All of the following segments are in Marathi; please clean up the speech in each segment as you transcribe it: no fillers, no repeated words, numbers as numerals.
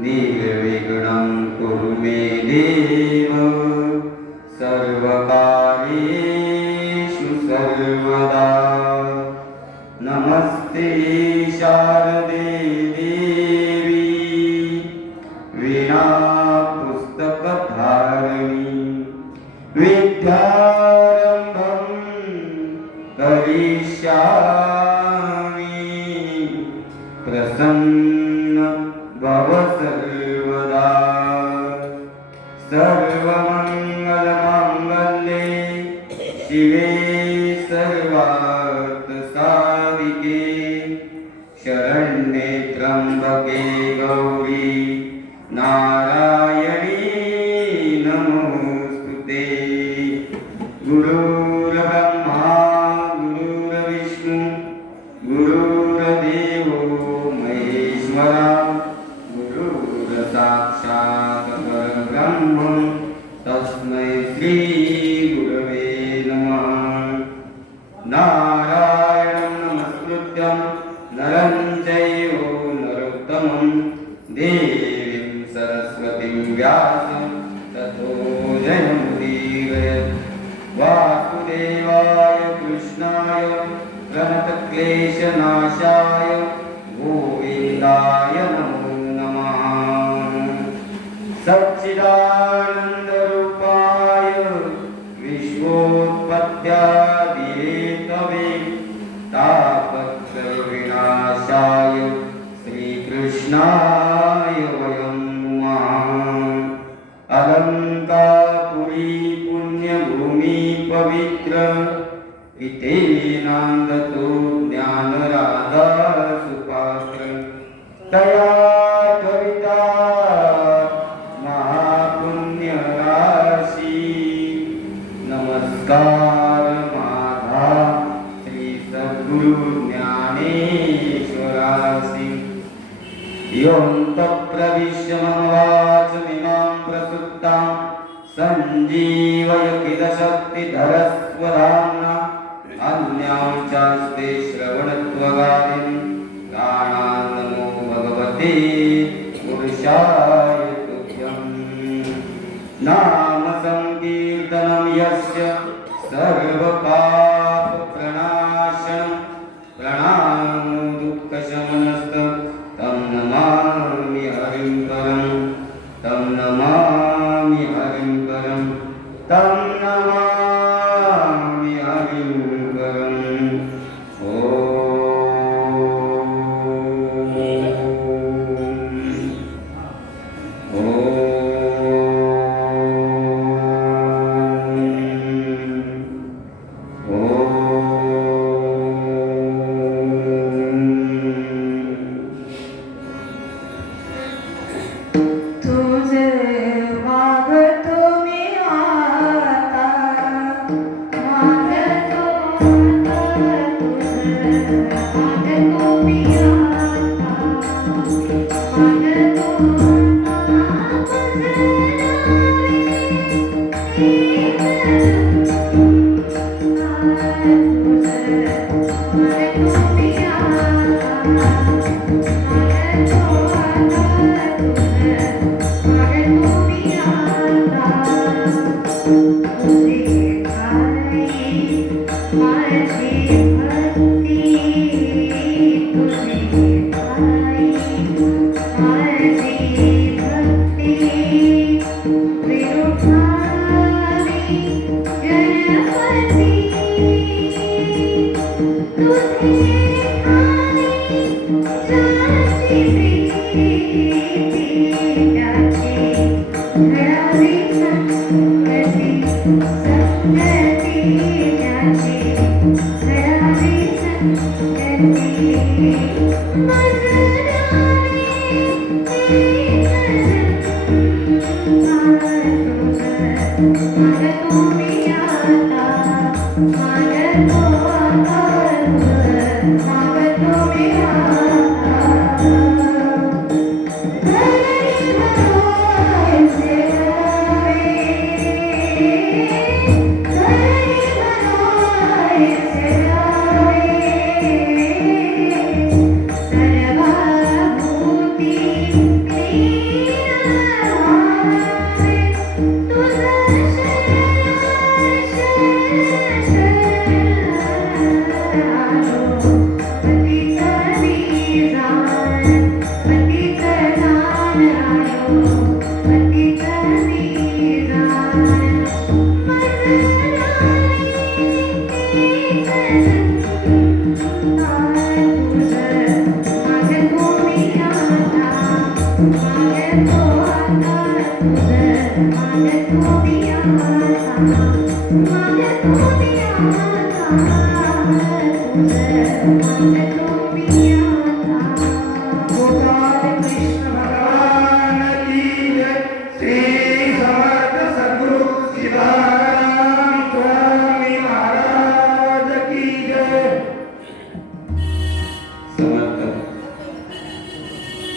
निर्विघ्नं कुरु मे देव सर्वकार्येषु सर्वदा। नमस्ते शारदे देवी वीणा पुस्तकधारिणी विद्यारम्भं करिष्यामि प्रसन्न भव सर्वदा। सर्वमङ्गलमाङ्गल्ये शिवे सर्वार्थसाधिके शरण्ये त्र्यम्बके गौरी नारायणी नमोस्तुते। गुरुर्ब्रह्मा गुरुर्विष्णु गुरुर्देवो महेश्वरा गुरुर्साक्षात् परब्रह्म तस्मै श्री गुरवे नमः। नारायणं नमस्कृत्यं नरं चैव नरोत्तमं देवीं सरस्वतीं व्यासं ततो जयमुदीरयत्। वासुदेवाय कृष्णाय प्रणतक्लेशनाशाय गोविन्दाय नमो नमः। सच्चिदानन्दरूपाय विश्वोत्पत्त्यादिहेतवे तापत्रयविनाशाय श्रीकृष्णाय वयं नमः। अलङ्कारपुरी पुण्यभूमि पवित्र इति नान्दतो ज्ञानराधा सुपात्र तया कविता महापुण्यराशि। नमस्कार माधा श्री सद्गुरु ज्ञानेश्वरासि। योऽन्तःप्रविश्य मम वाचमिमां प्रसुप्तां सञ्जीवय किल शक्तिधरस्वधाम्ना अन्यां चास्ते श्रवणत्वगादिनीं गानान् नमो भगवते पुरुषाय तुभ्यं। नाम संकीर्तनं यस्य सर्वपापप्रणाशनं प्रणामो दुःखशमनस्तं तं नमामि हरिं परं तं नमामि हरिं परं तं नमामि हरिं परम्।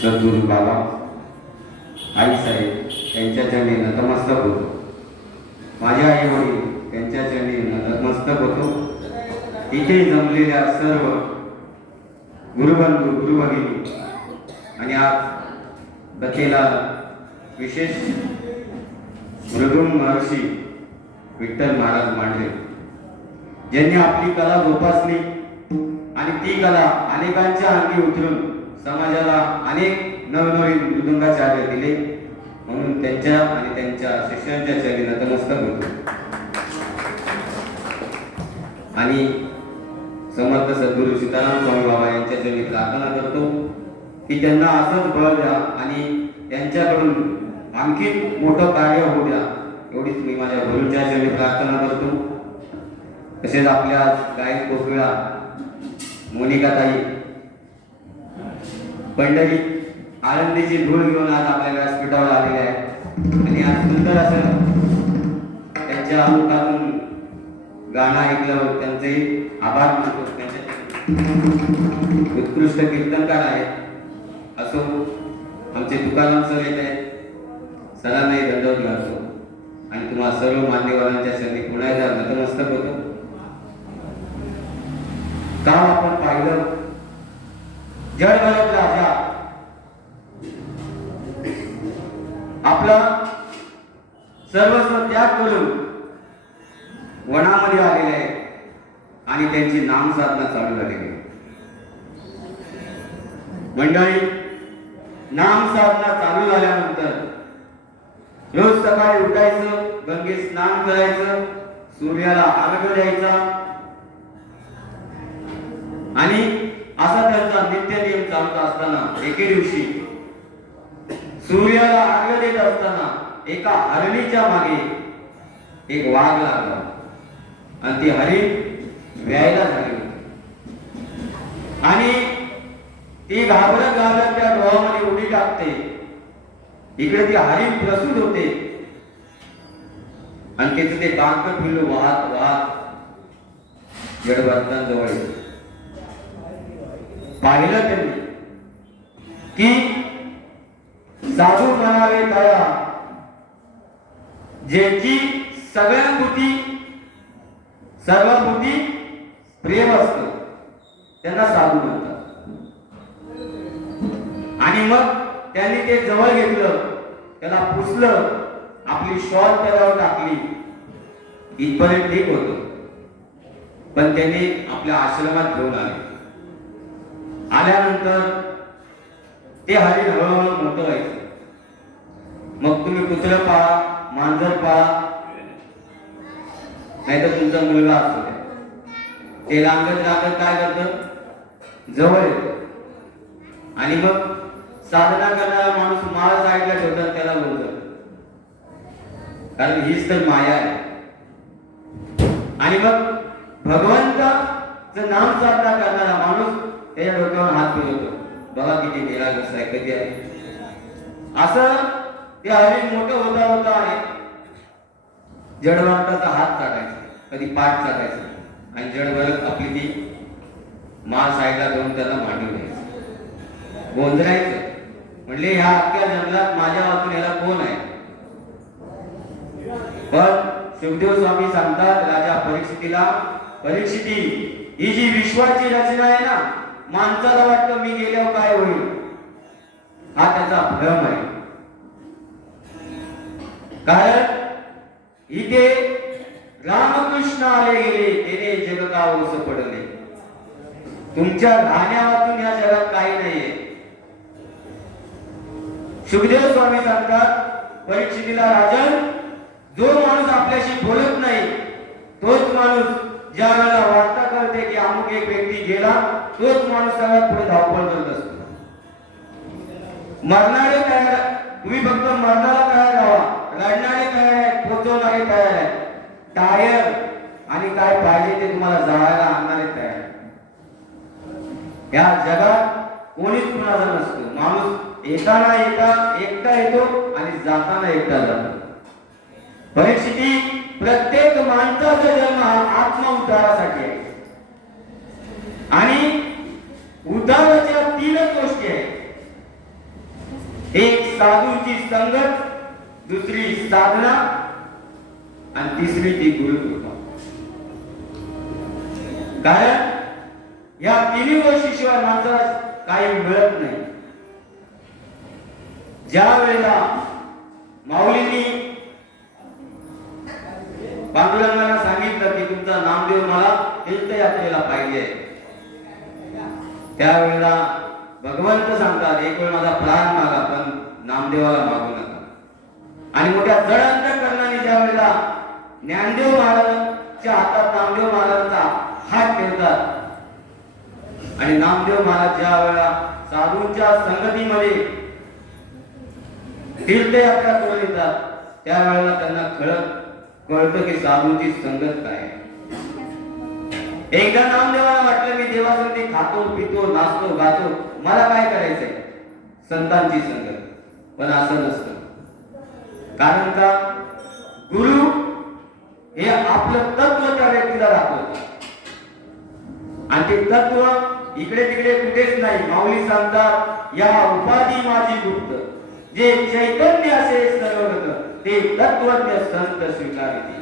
सद्गुरू बाबा आई साहेब यांच्या चरणी नतमस्तक होतो. माझ्या आई वडील त्यांच्या चरणी नतमस्तक होतो. इथे जमलेल्या सर्व गुरुबंधू गुरुभगिनी आणि आज कथेला विशेष मृदुंग महर्षी विठ्ठल महाराज मांडले, ज्यांनी आपली कला जोपासली आणि ती कला अनेकांच्या अंगी उतरून समाजाला अनेक नवनवीन मृदुंगाचार्य दिले. म्हणून त्यांच्या आणि त्यांच्या शिष्यांच्या चरणी नतमस्तक होतो. आणि समर्थ सद्गुरू सीताराम स्वामी बाबा यांच्या चरणी प्रार्थना करतो की त्यांना असंच बळ द्या आणि त्यांच्याकडून आणखी मोठं कार्य होऊ द्या, एवढीच मी माझ्या गुरूंच्या चरणी प्रार्थना करतो. तसेच आपल्या गायक कोकिळा मोनिकाताई पंढरी आनंदीची धूळ घेऊन आज आपल्या व्यासपीठावर आलेले आहेत आणि आज सुंदर असं त्यांच्या मुखातून गाणं ऐकल्यावर त्यांचे आभार मानतो. त्यांचे उत्कृष्ट कीर्तनकार आहेत. असो आमचे तुकाराम सर येत आहेत, सरांनाही दंडवत घालतो आणि तुम्हाला सर्व मान्यवरांच्या चरणी पुन्हा एकदा नतमस्तक होतो. काल आपण पाहिलं जडभरत राजा आपला सर्वस्व त्याग करून वनामध्ये आलेले आहे आणि त्यांची नामसाधना चालू झालेली आहे. मंडळी, नामसाधना चालू झाल्यानंतर रोज सकाळी उठायचं, गंगेत स्नान करायचं, सूर्याला अर्घ्य द्यायचा आणि असा त्यांचा नित्य नियम चालत असताना एके दिवशी सूर्याला अर्घ्य देत असताना एका हरणीच्या मागे एक वाघ लागला आणि ती हरिण व्यायला झाली आणि ती घाबरत घाबरत त्या डोहामध्ये उडी टाकते. इकडे ती हरिण प्रसूत होते आणि त्याचं ते बांधकं पिल्लू वाहत वाहत जडभरतांजवळ येते. पाहिलं त्यांनी की साधू म्हणावे तया, ज्याची सगळ्यांभूती सर्वभूती प्रेम असतं त्यांना साधू म्हणतात. आणि मग त्यांनी ते जवळ घेतलं, त्याला पुसलं, आपली शॉल त्याच्यावर टाकली, इथपर्यंत ठीक होतं. पण त्यांनी आपल्या आश्रमात घेऊन आले. आल्यानंतर ते हरिण हळूहळू मोठं व्हायचं. मग तुम्ही कुत्रं पाहा, मांजर पाहा, नाही तर तुमचा मुलगा असतो, ते लागत लागत काय करतं, जवळ येतं आणि मग साधना करणारा माणूस माळ साईडला ठेवतात, त्याला बोलतात, कारण हीच तर माया आहे. आणि मग भगवंताचं नाम साधना करणारा माणूस त्याच्या डोक्यावर हात फिरवतो, बघा किती निरागस आहे, कधी आहे. असं ते हरिण मोठं होता होता आहे. जडभरताचा हात चाटायचा, कधी पाठ चाटायचा आणि जडभरत आपली ती माळ साईडला घेऊन त्याला मांडून द्यायचं, गोंधळायचं. म्हणले ह्या अख्ख्या जंगलात माझ्या वाचून याला कोण आहे. पण सुखदेव स्वामी सांगतात राजा परीक्षितीला, परीक्षिती, ही जी विश्वाची रचना आहे ना, माणसाला वाटतं मी गेल्यावर काय होईल, हा त्याचा भ्रम आहे. कारण इथे रामकृष्ण आले गेले, तेने जग का ओस पडले. तुमच्या राहण्या वाचून या जगात काही नाहीये. सुखदेव स्वामी सांगतात परीक्षितीला, राजन, जो माणूस आपल्याशी बोलत नाही तोच माणूस ज्या वेळेला वार्ता करते की अमुक एक व्यक्ती गेला, तोच माणूस सगळ्यात पुढे धावपळ करत असतो. मरणारे तयार, तुम्ही फक्त मरणाला तयार राहा, लढणारे तयार आहेत, पोचवणारे तयार आहेत. टायर आणि काय पाहिजे ते तुम्हाला जाळायला आणणारे तयार. या जगात कोणीच कुणाचा नसतो. माणूस येताना एकटा येतो आणि जाताना एकटा जातो. परिस्थिती प्रत्येक माणसाचा जन्म हा आत्म उद्धारासाठी आहे आणि उद्धाराच्या तीनच गोष्टी आहेत. एक साधूची संगत, दुसरी साधना आणि तिसरी ती गुरुकृपा. कारण या तिन्ही गोष्टीशिवाय माणसाला काही मिळत नाही. ज्या वेळेला माऊलींनी पांडुरंगाला सांगितलं की तुमचा नामदेव मला तीर्थयात्रेला पाहिजे, त्यावेळेला भगवंत सांगतात एक वेळ माझा प्राण मागा पण नामदेवाला मागू नका. आणि मोठ्या जड अंतःकरणाने ज्या वेळेला ज्ञानदेव महाराजांच्या हातात नामदेव महाराजांचा हात ठेवतात आणि नामदेव महाराज ज्या वेळेला साधूंच्या संगतीमध्ये तीर्थयात्रा करून येतात त्यावेळेला त्यांना कळतं की साधूंची संगत काय. एकदा नामदेवाला वाटलं मी देवासंगती खातो पितो नाचतो गातो, मला काय करायचंय संतांची संगत. पण असं नसतं. कारण का गुरु हे आपलं तत्व त्या व्यक्तीला दाखवतात आणि ते तत्व इकडे तिकडे कुठेच नाही. माऊली सांगतात या उपाधी माझी गुप्त, जे चैतन्य असे सर्वगत ते तत्वज्ञ संत स्वीकारिती.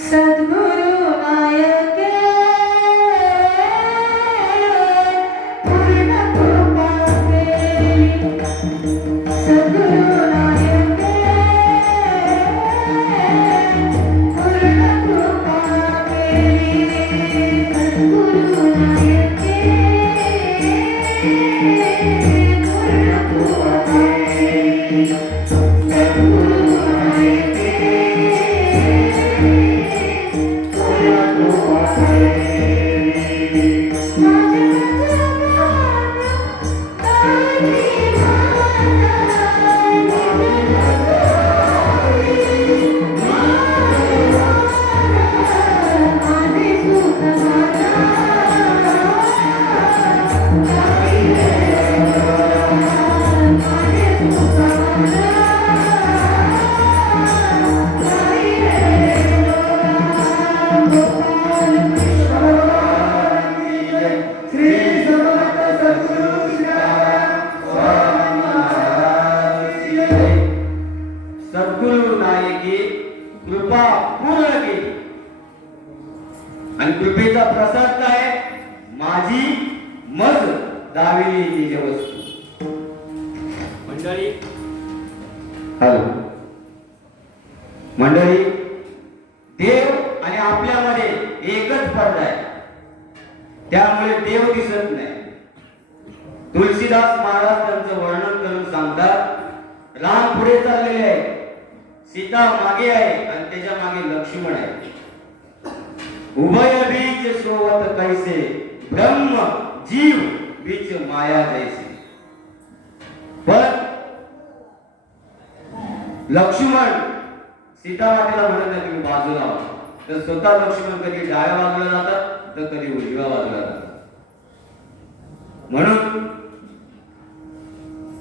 सद्गुरु नायके पूर्ण कृपा केली, सद्गुरु नायके पूर्ण कृपा केली, सद्गुरु नायके पूर्ण कृपा केली, सद्गुरु कृपा पूर्ण केली. आणि कृपेचा प्रसाद काय माझी मज दाविली निज वस्तू. मंडळी हॅलो मंडळी, देव आणि आपल्यामध्ये एकच पडदा आहे, त्यामुळे देव दिसत नाही. तुलसीदास महाराज त्यांचं वर्णन करून सांगतात, राम पुढे चाललेले आहे, सीता मागे आहे आणि त्याच्या मागे लक्ष्मण आहे. उभय बीच सोवत कैसे, ब्रह्म जीव बीच माया जैसे. पण लक्ष्मण सीता मातेला म्हणत नाही तुम्ही बाजूला व्हा, तर स्वतः लक्ष्मण कधी डाव्या बाजूला जातात तर कधी उजव्या बाजूला जातात. म्हणून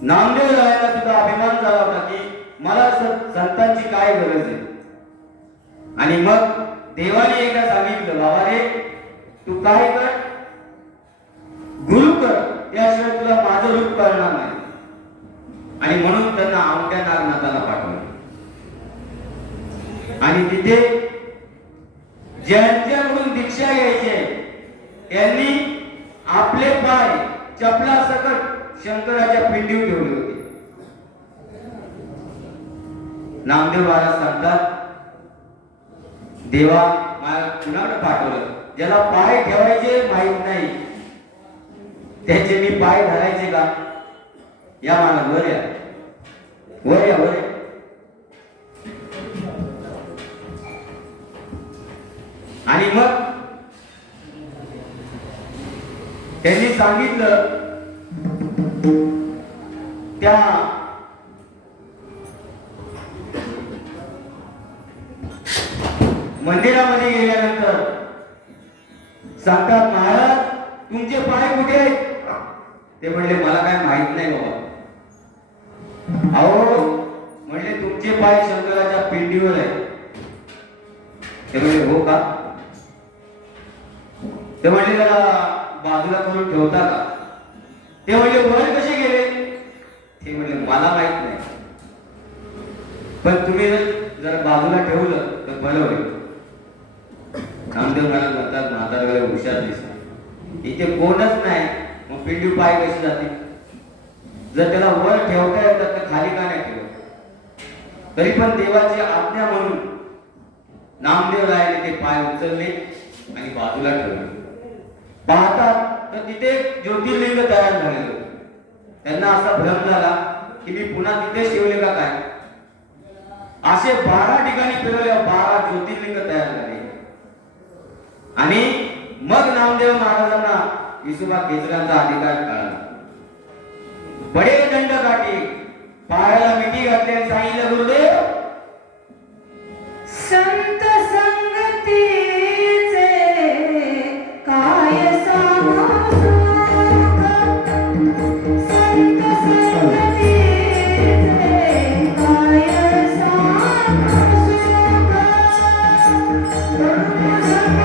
नामदेव रायाला सुद्धा अभिमान झाला होता की मला संतांची काय गरज आहे. आणि मग देवाने एकदा सांगितलं, बाबा रे तू काय कर, गुरु कर, त्याशिवाय तुला माझं रूप कळणार नाही. आणि म्हणून त्यांना औंढ्या नागनाथाला पाठवलं. आणि तिथे ज्यांच्याकडून दीक्षा घ्यायची त्यांनी आपले पाय चपलासकट शंकराच्या पिंडीवर ठेवले होते. नामदेव महाराज सांगतात, देवा मला कुणाकडे पाठवलं, ज्याला पाय ठेवायचे माहित नाही त्याचे मी पाय घालायचे का. या मला वर या वर या वर या. आणि मग त्यांनी सांगितलं त्या मंदिरामध्ये गेल्यानंतर सांगतात, महाराज तुमचे पाय कुठे आहेत? ते म्हणले मला काय माहित नाही बाबा. अहो म्हणले तुमचे पाय शंकराच्या पिंडीवर आहेत. ते म्हणले हो का? ते म्हणले जरा बाजूला करून ठेवता का? ते म्हणले वर कसे गेले? ते म्हणले मला माहित नाही, पण तुम्ही जर बाजूला ठेवलं तर बरं होईल. नामदेव महाराज म्हणतात म्हातारा वेळेला हुशार दिसत, इथे कोणच नाही मग पिंडी पाय कशी जाते? जर त्याला वर ठेवता येतात तर खाली का नाही ठेवत? तरी पण देवाची आज्ञा म्हणून नामदेव रायाने ते पाय उचलले आणि बाजूला ठेवले. पाहतात तर तिथे ज्योतिर्लिंग तयार झालेलं होतं. त्यांना असा भ्रम झाला की मी पुन्हा तिथेच ठेवले का काय? असे 12 ठिकाणी फिरवल्यावर 12 ज्योतिर्लिंग तयार झाले. आणि मग नामदेव महाराजांना विसोबा केसरांचा अधिकार कळला. बडे दंड काठी पायाला मिठी घातली आणि सांगितलं, गुरुदेव संत संगतीचे काय सांगू सुख, संत संगतीचे काय सांगू सुख, संत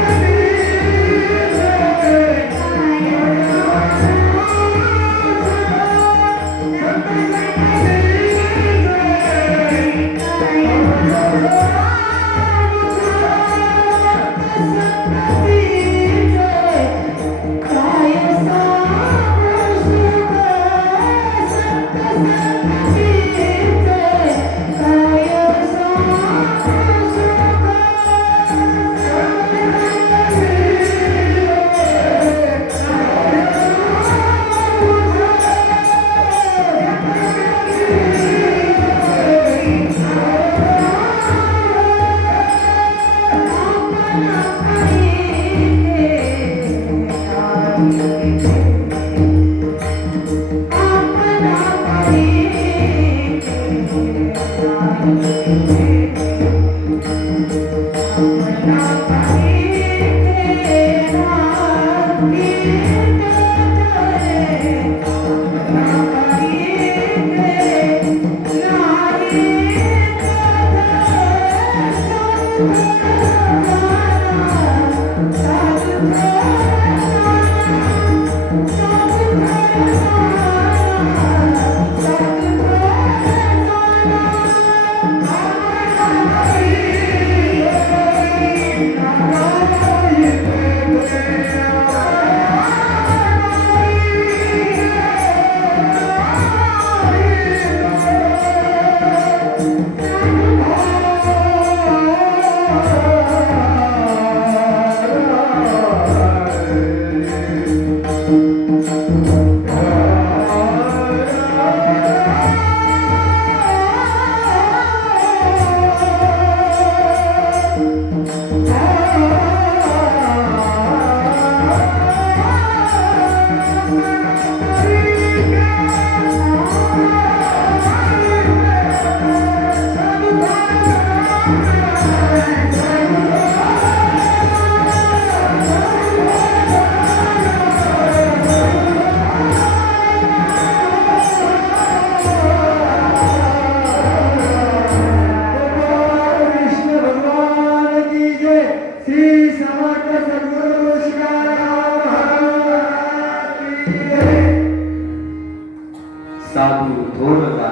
साधू थोर झाला,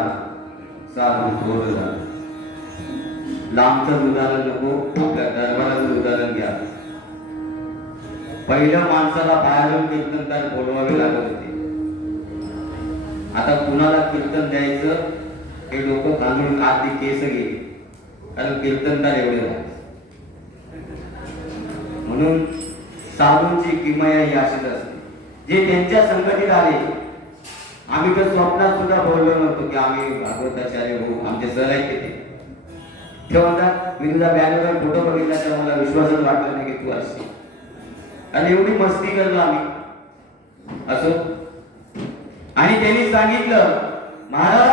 साधू थोर झाला. लांबचं उदाहरण नको, आपल्या दरबाराचं उदाहरण घ्या. पहिल्या माणसाला बाहेरून कीर्तनकार बोलवावे लागत होते. आता कुणाला कीर्तन द्यायचं हे डोकं घालून आधी केस गेले, कारण कीर्तनकार एवढे झाले. म्हणून साधूंची किमया ही अशीच असते. जे त्यांच्या संगतीत आले, आम्ही तर स्वप्नात सुद्धा बोललो नव्हतो की आम्ही भागवताचार्य होऊ, आमचे सर आहेत तिथे. ते म्हणतात मी तुझा बॅनरवर फोटो बघितला तर मला विश्वासच वाटला नाही की तू असशील, आणि एवढी मस्ती करलो आम्ही असो. आणि त्यांनी सांगितलं, महाराज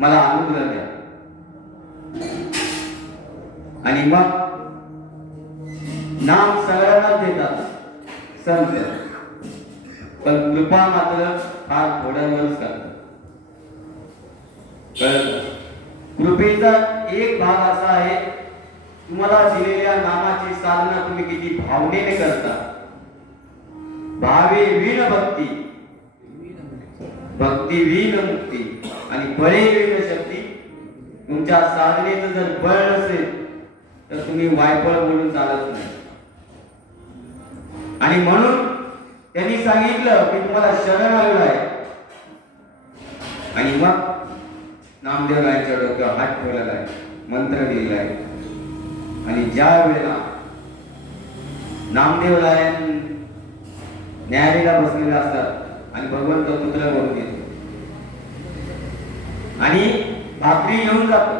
मला अनुग्रह द्या. आणि मग नाम सगळ्यांना देतात संत, पण कृपा मात्र फार थोड्यावरच करतात. कळलं? कृपेचा एक भाग असा आहे, तुम्हाला दिलेल्या नामाची साधना तुम्ही किती भावनेने करता. भावे विण भक्ती, भक्ती विण मुक्ती आणि बळे विण शक्ती. तुमच्या साधनेचं जर बळ नसेल तर तुम्ही वायफळ बोलून चालत नाही. आणि म्हणून त्यांनी सांगितलं की तुम्हाला शरण आलेलं आहे. आणि मग नामदेवरायांच्या डोक्यावर हात ठेवलेला आहे, मंत्र दिलेला आहे. आणि ज्या वेळेला नामदेवरायन न्यायालयाला बसलेले असतात आणि भगवंत पुत्र बोलून येतो आणि भाकरी घेऊन जातो,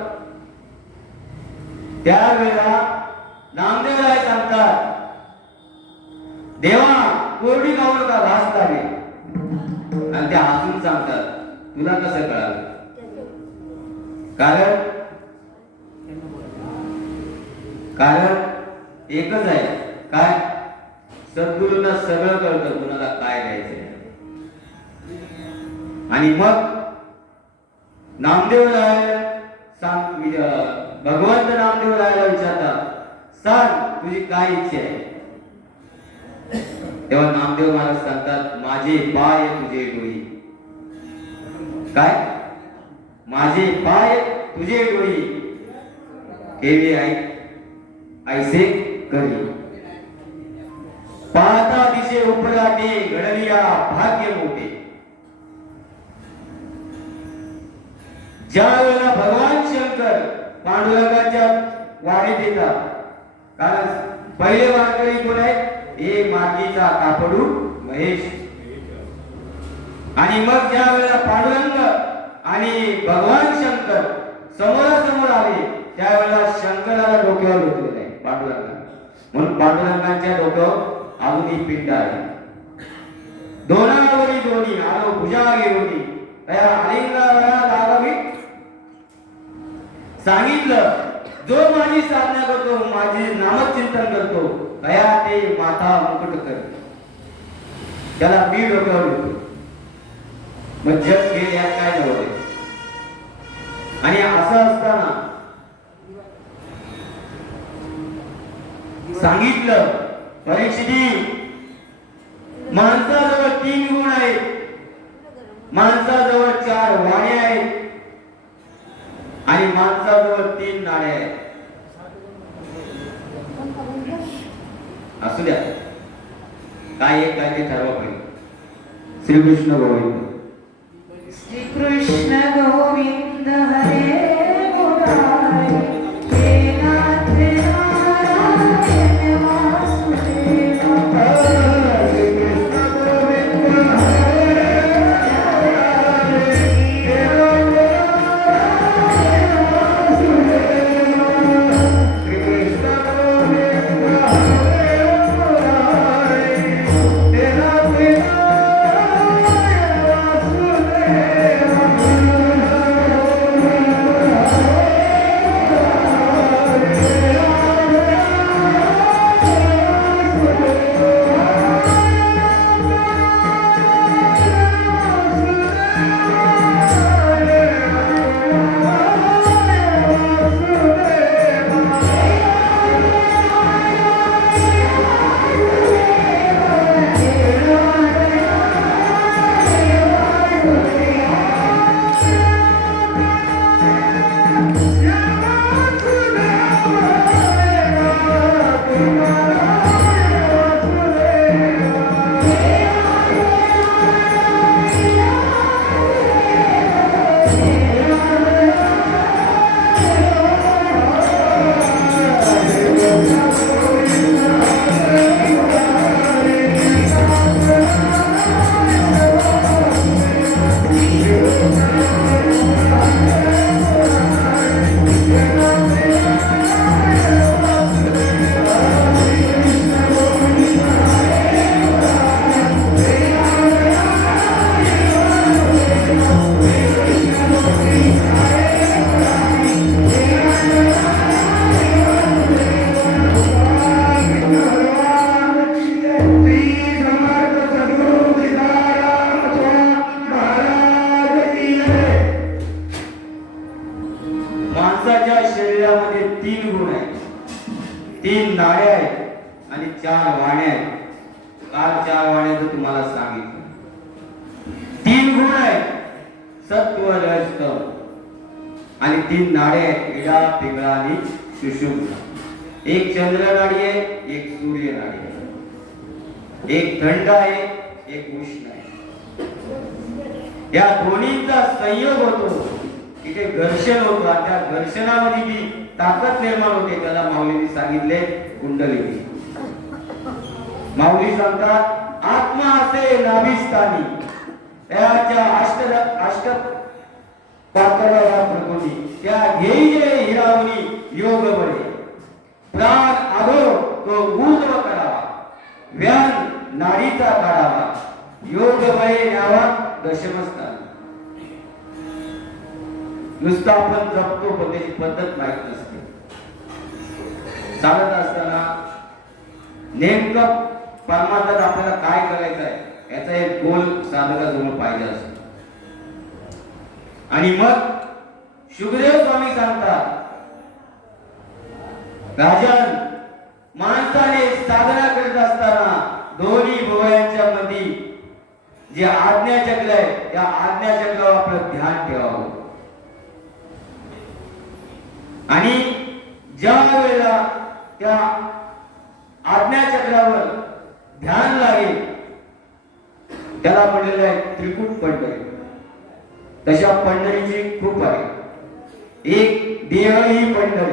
त्यावेळेला नामदेवराय सांगतात, देवा कोरडी खाऊ नका, घास लागेल. आणि ते हसून सांगतात, तुला कसं कळालं? कारण एकच आहे, काय? सद्गुरूंना सगळं कळतं कुणाला काय द्यायचंय. आणि मग नामदेवराय भगवंत नामदेवरायला विचारतात, सांग तुझी काय इच्छा आहे? तेव्हा नामदेव महाराज सांगतात, माझे पाय तुझे डोई. काय? माझे पाय तुझे डोई केवी ऐसे करी. पाहता दिसे उपराटे घडलिया भाग्य मोठे. ज्या वेळेला भगवान शंकर पांडुरंगाच्या वाडीत येतात, कारण पहिले वारकरी कोण आहेत? एक मातीचा कापडू महेश. आणि मग ज्या वेळेला पांडुरंग आणि भगवान शंकर समोरासमोर आले, त्यावेळेला शंकराला डोक्यावर घेतलेलं आहे पांडुरंगाने. म्हणून पांडुरंगाच्या डोक्यावर अजून ही पिंड आहे. दोनावरी दोन्ही आलो भुजा घेऊन त्या आलिंगाला लागावी. सांगितलं, जो माझी साधना करतो, माझे नामचिंतन करतो, कया ते माथा मुकुट कर, त्याला मी डोक्यावर घेतो. मग जग गेले यात काय नव्हते. आणि असं असताना सांगितलं, परीक्षिती, माणसाजवळ 3 गुण आहेत, माणसाजवळ 4 वाणे आहेत आणि माणसाजवळ 3 नाणे आहेत. असू द्या, काय एक काय ते ठरवा पाहिजे. श्रीकृष्ण गोविंद. श्रीकृष्ण गोविंद हरे मुरारी, हे नाथ नारायण वासुदेवा. श्रीकृष्ण गोविंद हरे मुरारी, हे नारायण वासुदेवा. श्रीकृष्ण गोविंद हरे मुरारी, हे नाथ नारायण 3 नाड्या आहेत आणि 4 वाण्या आहेत. काल 4 वाण्याचं तुम्हाला सांगितलं. 3 गुण आहेत, सत्व रज तम, आणि 3 नाड्या आहेत, इडा पिंगळा आणि सुषुम्ना. एक चंद्र नाडी आहे, एक सूर्य नाडी आहे, एक थंड आहे, एक उष्ण आहे. या दोन्हीचा संयोग होतो, तिथे घर्षण होतं आणि त्या घर्षणामध्ये जी ताकद निर्माण होते त्याला माऊलींनी सांगितले कुंडलिनी. माऊली सांगतात आत्मा असे नाभिस्थानी, त्याच्या अष्ट पातळाला प्रकोनी, त्या घेई जे हिरावणी योग बळे, प्राण आधो तो ऊर्ध्व करावा, व्यान नाडीचा काढावा, योग बळे न्यावा दशमस्थान. नुसतं आपण जपतो पण त्याची पद्धत माहित नसते. चालत असताना नेमकं परमार्थात आपल्याला काय करायचं आहे याचा एक गोल साधकाजवळ पाहिजे असतो. आणि मग शुभदेव स्वामी सांगतात राजन, माणसाने साधना करत असताना दोन्ही भुवयांच्या मध्ये जे आज्ञाचक्र आहे त्या आज्ञाचक्रावर आपलं ध्यान ठेवावं. आणि ज्या वेळेला त्या आज्ञाचक्रावर ध्यान लागेल त्याला म्हणलेलं आहे त्रिकूट पंढरी. तशा पंढरीची खूप आहे. एक देह ही पंढरी,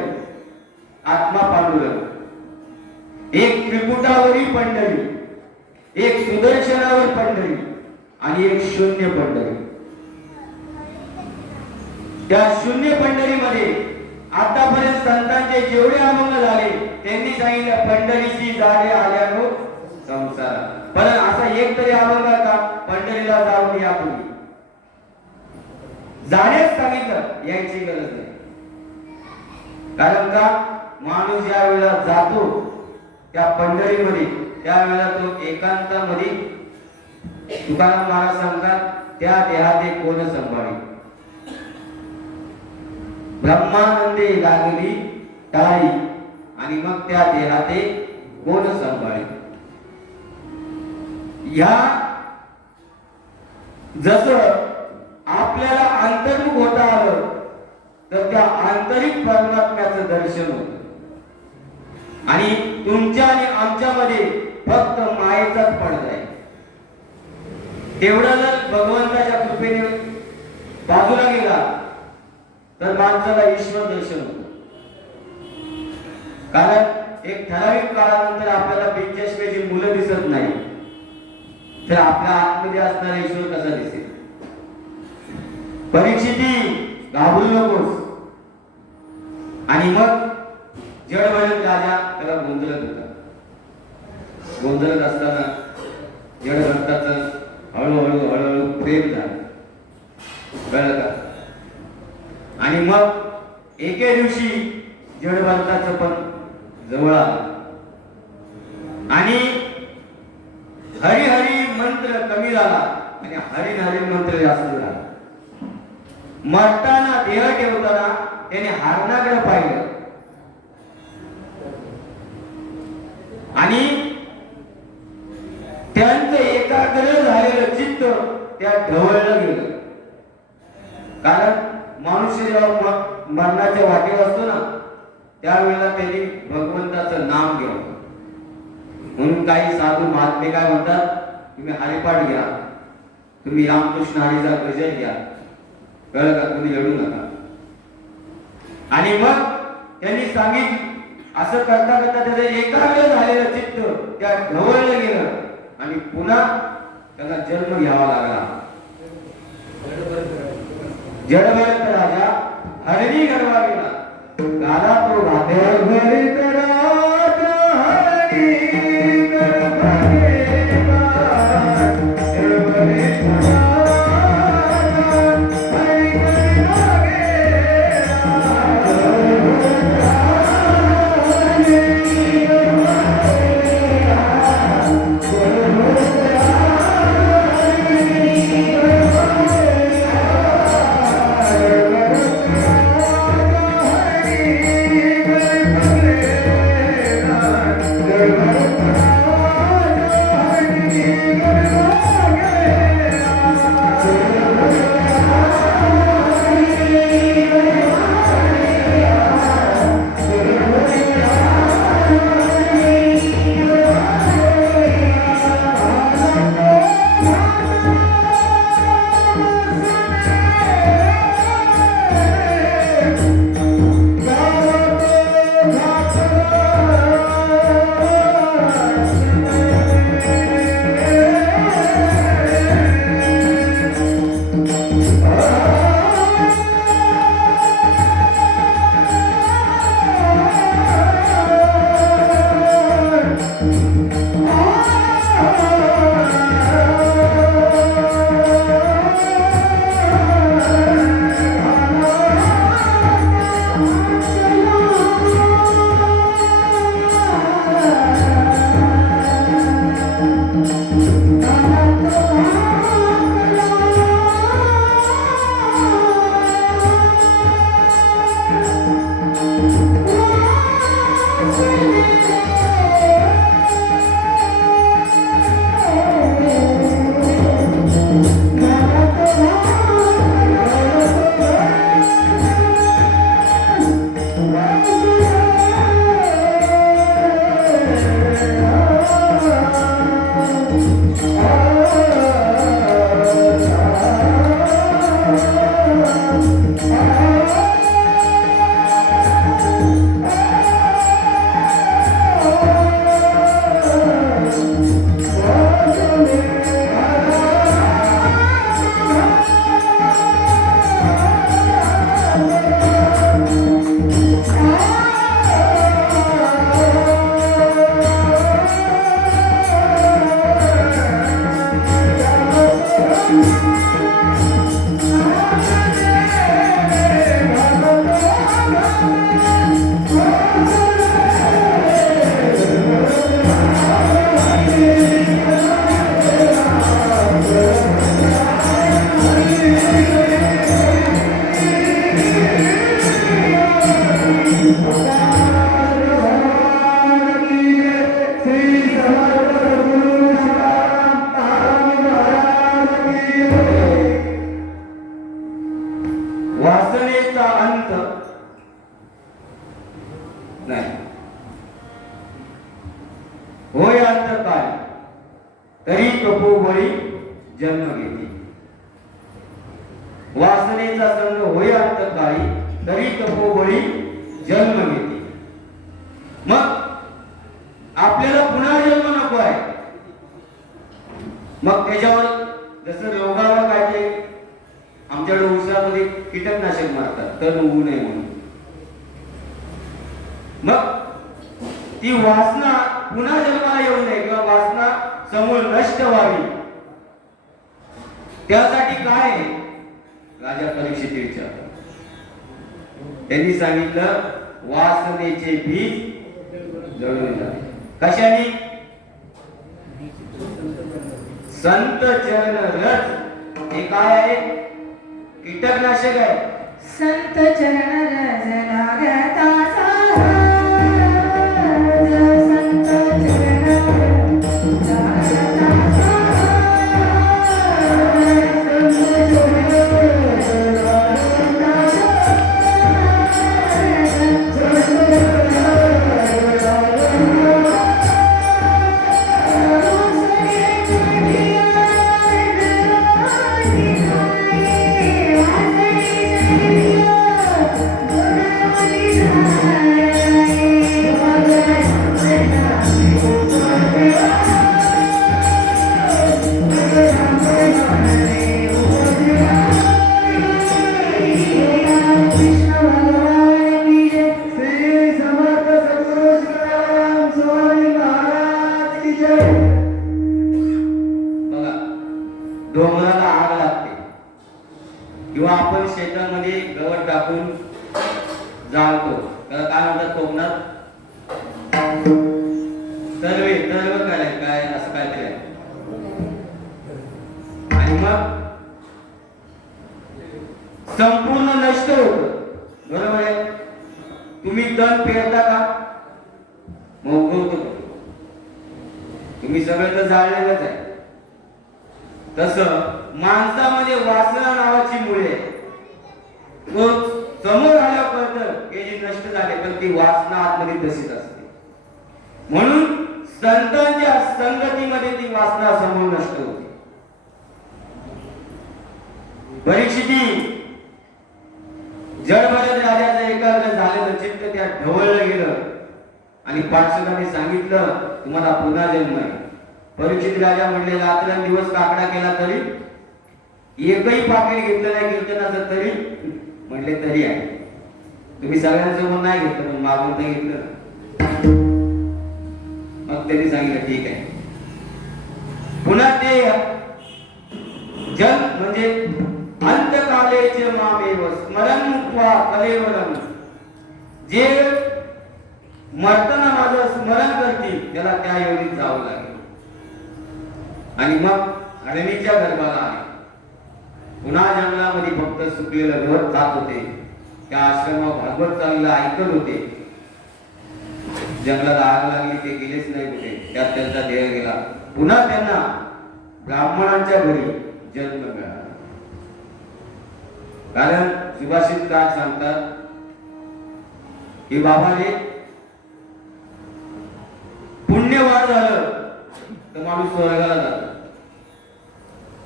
आत्मा पांडुरंग. एक त्रिकुटावरी पंढरी, एक सुदर्शनावर पंढरी आणि एक शून्य पंढरी. त्या शून्य पंढरीमध्ये आतापर्यंत संतांचे जेवढे अभंग झाले त्यांनी सांगितलं पंढरीची जाणे आल्यानो संसार. पण असा एक तरी अभंग का पंढरीला जाऊन या तुम्ही जाण्यास सांगितलं, यायची गरज नाही. कारण का माणूस ज्या वेळेला जातो त्या पंढरीमध्ये त्यावेळेला तो एकांतामध्ये तुकाराम महाराज सांगतात त्या देहाते कोण संभाळी, ब्रह्मानंदे लागली टाळी आणि मग त्या देहाते कोण संभाळी. या जसं आपल्याला अंतर्मुख होता आलं तर त्या आंतरिक परमात्म्याचं दर्शन होतं. आणि तुमच्या आणि आमच्यामध्ये फक्त मायेचाच पडदा आहे. तेवढा जर भगवंताच्या कृपेने बाजूला गेला तर माणसाला ईश्वर दर्शन होतं. कारण एक ठराविक काळानंतर आपल्याला बिनचष्म्याची मुलं दिसत नाही, तर आपल्या आतमध्ये असणारा ईश्वर कसा दिसेल. परीक्षिती घाबरू नकोस. आणि मग जडभरत राजा त्याला गोंधळत होता. गोंधळत असताना जडभरताचं हळूहळू हळूहळू प्रेम झालं, कळलं का. आणि मग एके दिवशी जडभरताचं पण जवळ आलं आणि हरी हरी मंत्र कमी झाला आणि हरी हरी मंत्र जास्त झाला. मरताना देह ठेवताना त्याने हरणाकडे पाहिलं आणि त्यांचं एकाग्र झालेलं चित्त त्या ढवळलं गेलं. कारण मनुष्य जेव्हा मरणाच्या वाटेवर असतो ना त्यावेळेला त्यांनी भगवंताचं नाम घ्यावं. म्हणून काही साधू महात्मे काय म्हणतात, तुम्ही हरिपाठ घ्या, तुम्ही रामकृष्ण हरीचा गजर घ्या, कळलं का, तुम्ही लढू नका. आणि मग त्यांनी सांगितलं असं करता करता त्याचं एकाग्र झालेलं चित्त त्या ढवळलं गेलं आणि पुन्हा त्याला जन्म घ्यावा लागला. जडभरत राजा हरणी घडवा गेला, गाला तो घालभरित राजा हरणी घडवा गेला, जडभरित वासनेचा अंत नाही. होय अंत काय तरी तपोबळी जन्म घेते. वासनेचा संग होय अंत काळी तरी तपोबळी जन्म घेते. मग आपल्याला पुन्हा जन्म नको आहे. मग त्याच्यावर जसं रोगावर काय ते आमच्याकडे ऊसामध्ये कीटकनाशक मारतात तर होऊ नये म्हणून. मग ती वासना पुन्हा जन्माला येऊ नये किंवा वासना समूळ नष्ट व्हावी त्यासाठी काय आहे? राजा परीक्षित विचारतात. त्यांनी सांगितलं वासनेचे बीज जळून जावे. कशाने? संत चरण रज हे काय आहे? कीटकनाशक आहे. संत चरण रज लागता सहज, संत चरण रज लागता डोंगराला आग लागते किंवा आपण शेतामध्ये गवत टाकून जाळतो त्याला काय म्हणतात कोकणात? तरवे काय असं काय तरी आहे. आणि मग संपूर्ण नष्ट होत. बरोबर आहे. तुम्ही तण पेरता का? मोगवतो. तुम्ही सगळं तर जाळलेलंच आहे. तसं माणसामध्ये वासना नावाची मुळे तो समोर आल्यावर कळतं हे जे नष्ट झाले पण ती वासना आतमध्ये तशीच असते. म्हणून संतांच्या संगतीमध्ये ती वासना समोर नष्ट होते. परीक्षिती जडभरत राजाचं एकाग्र झालेलं चित्त त्या ढवळलं गेलं आणि पार्षदाने सांगितलं तुम्हाला पुन्हा जन्म आहे. परीक्षित राजा म्हणले रात्रंदिवस काकडा केला तरी एकही पाकिट घेतलं नाही कीर्तनाचं तरी म्हणले तरी आहे. तुम्ही सगळ्यांसमोर नाही घेतलं पण मागून नाही घेतलं. मग त्यांनी सांगितलं ठीक आहे. पुन्हा ते जन म्हणजे अंतकालेचे मामेव स्मरण मुक्त्वा कलेवरम जे मरताना माझं स्मरण करतील त्याला त्या योनीत जावं लागेल. आणि मग हरणीच्या गर्भाला आले. पुन्हा जंगलामध्ये फक्त सुकलेलं गवत खात होते. त्या आश्रमात भागवत चाललेलं ऐकत होते. जंगलाला आग लागली ते गेलेच नाही कुठे. त्यात त्यांचा देह गेला. पुन्हा त्यांना ब्राह्मणांच्या घरी जन्म मिळाला. कारण सुभाषित काय सांगतात की बाबाने पुण्यवान झालं तर माणूस स्वर्गाला जातो.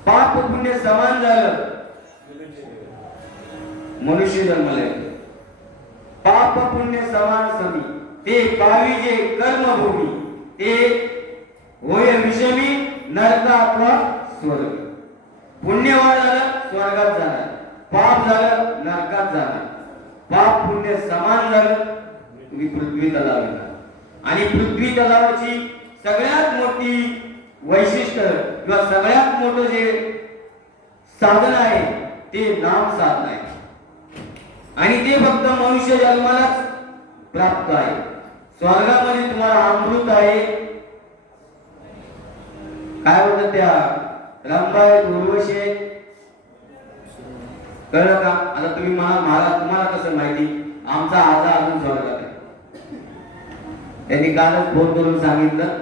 पाप पुण्य समान झालं मनुष्य जन्माला येतो. पाप पुण्य समान समी ते पाविजे कर्मभूमी ते होय विषमी नरक अथवा स्वर्ग. पुण्यवान झालं स्वर्गात जाणार, पाप झालं नरकात जाणार. पाप पुण्य समान झालं तुम्ही पृथ्वी तलाव येणार. आणि पृथ्वी तलावाची सगळ्यात मोठी वैशिष्ट्य किंवा सगळ्यात मोठं जे साधन आहे ते नाम साधन आहे. आणि ते फक्त मनुष्य जन्मालाच प्राप्त आहे. स्वर्गामध्ये तुम्हाला अमृत आहे. काय होतं त्या रंभाय उर्वशी आहेत. कळलं का? आता तुम्ही मला तुम्हाला कसं माहिती? आमचा आजा अजून स्वर्गात आहे. त्यांनी कालच फोन करून सांगितलं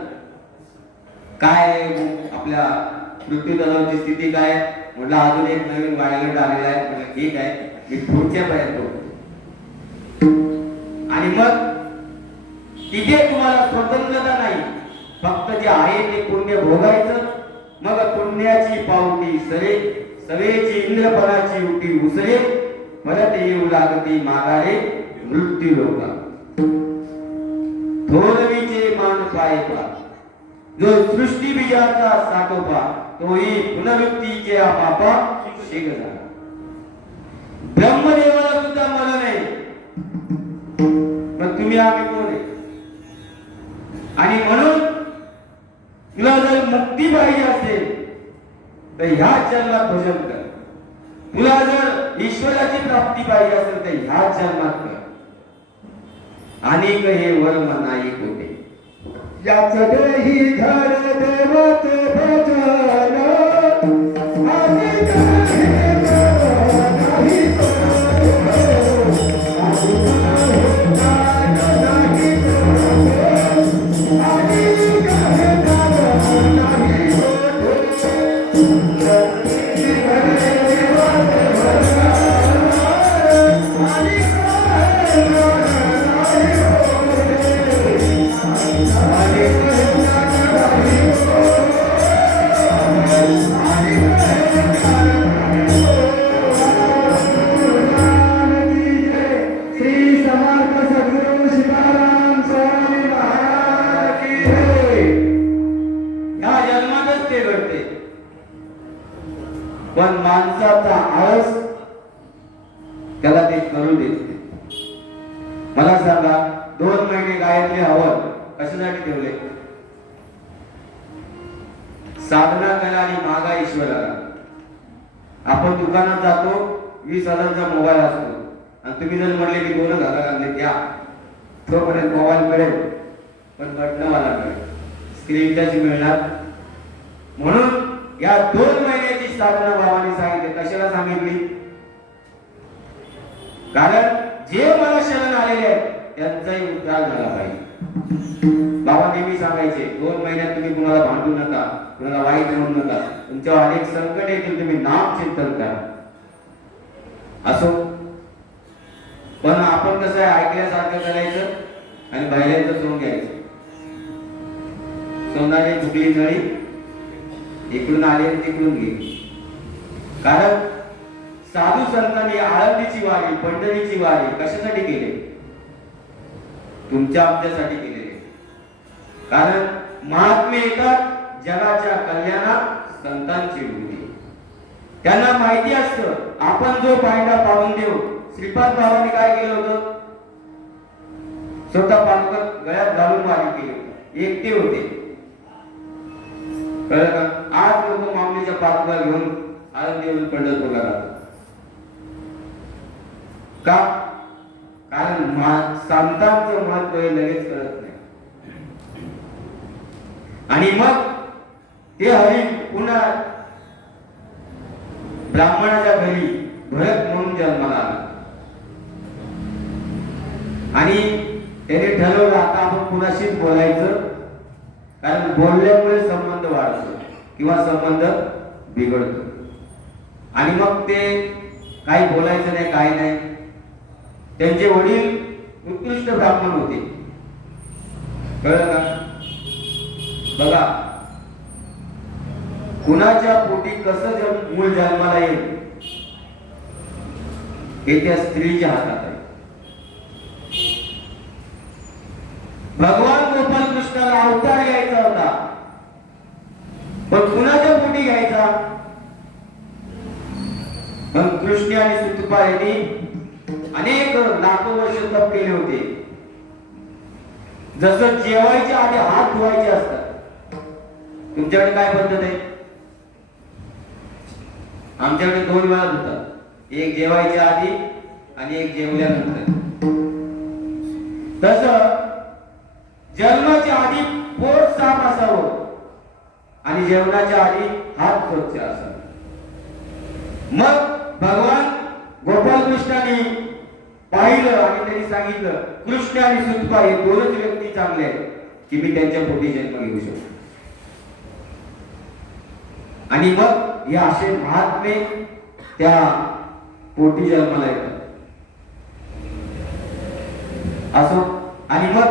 काय आपल्या पृथ्वी तलावाची स्थिती काय. म्हटलं अजून एक नवीन वायलेट आलेला आहे. म्हटलं ठीक आहे मी पुढच्या प्रयत्न करतो. आणि मग तिथे तुम्हाला स्वतंत्रता नाही, फक्त जे आहे ते पुण्य भोगायचं. मग पुण्याची पावटी सरे सवेची इंद्रपणाची उटी उसरे परत येऊ लागते मागारे मृत्यू लोका. थोरवीचे मान पाय पा जो सृष्टी बीजाचा साठोपा तोही पुनरुक्तीचे पापा शेग झाला. ब्रह्मदेवाला सुद्धा मरण नाही. पण तुम्ही आम्ही कोण आहे? आणि म्हणून तुला जर मुक्ती पाहिजे असेल तर ह्याच जन्मात भजन कर. तुला जर ईश्वराची प्राप्ती पाहिजे असेल तर ह्याच जन्मात कर. अनेक हे वर्म नाही कोठे. याचडेही धड देवाचे भजन अनेक हे वर्म नाही पण माणसाचा आळस त्याला ते करू देत नाही. मला सांगा 2 महिने गायत्री हवन कशासाठी ठेवले? साधना करा आणि मागा ईश्वराला. आपण दुकानात जातो 20,000चा मोबाईल असतो आणि तुम्ही जर म्हणले की 2,000 आणले द्या, तोपर्यंत मोबाईल मिळेल पण बटनवाला मिळेल, स्क्रीन टच मिळणार. म्हणून या 2 महिन्याची साधना बाबांनी सांगितली. कशाला सांगितली? कारण जे मला शरण आलेले आहेत त्यांचाही उद्धार झाला पाहिजे. बाबा नेहमी सांगायचे 2 महिन्यात तुम्ही कुणाला भांडू नका, कुणाला वाईट म्हणू नका. तुमच्यावर अनेक संकट येतील, तुम्ही नाम चिंतन करा. असो, पण आपण कसं आहे ऐकल्यासारखं करायचं आणि बाहेरचं सोडून घ्यायचं. सोनारी फुकली नळी इकडून आले तिकडून गेली. कारण साधू संतांनी आळंदीची वारी पंढरीची वारी कशासाठी केली? तुमच्या आमच्यासाठी केलेली. कारण महात्मे येतात जगाच्या कल्याणात संतांची वृद्धी. त्यांना माहिती असतं आपण जो फायदा पाडून देऊ. श्रीपाद बाबांनी काय केलं होतं? स्वतः पालखत गळ्यात घालून वारी केली होती. एकटे होते. कळलं का? आज लोक माऊलीच्या पादुका घेऊन आळंदीवरून पंढरपूरला जातात. का? कारण संतांचं महत्व हे लगेच कळत नाही. आणि मग ते हरी पुन्हा ब्राह्मणाच्या घरी भरत म्हणून जन्माला आला. आणि त्याने ठरवलं आता आपण कुणाशीच बोलायचं, कारण बोलल्यामुळे संबंध वाढतो किंवा संबंध बिघडतो. आणि मग ते काही बोलायचं नाही, काही नाही. त्यांचे वडील उत्कृष्ट ब्राह्मण होते. कळलं का? बघा कुणाच्या पोटी कसं मूल जन्माला येईल हे त्या स्त्रीच्या हातात आहे. भगवान गोपाल कृष्णाला अवतार घ्यायचा होता, पण कुणाच्या पोटी घ्यायचा? पण कृष्ण आणि सुतपा यांनी अनेक लाखो वर्ष तप केले होते. जसं जेवायच्या आधी हात धुवायचे असतात. तुमच्याकडे काय पद्धत आहे? आमच्याकडे 2 वेळा धुतात, एक जेवायच्या आधी आणि एक जेवल्यानंतर. तसं जन्माच्या आधी पोट साफ असावं आणि जेवणाच्या आधी हात स्वच्छ असावे. मग भगवान गोपाल कृष्णाने पाहिलं आणि त्यांनी सांगितलं, कृष्ण आणि सुतपा हे 2च व्यक्ती चांगले आहेत की मी त्यांच्या पोटी जन्म घेऊ शकतो. आणि मग हे असे महात्मे त्या पोटी जन्माला येतात. असो, आणि मग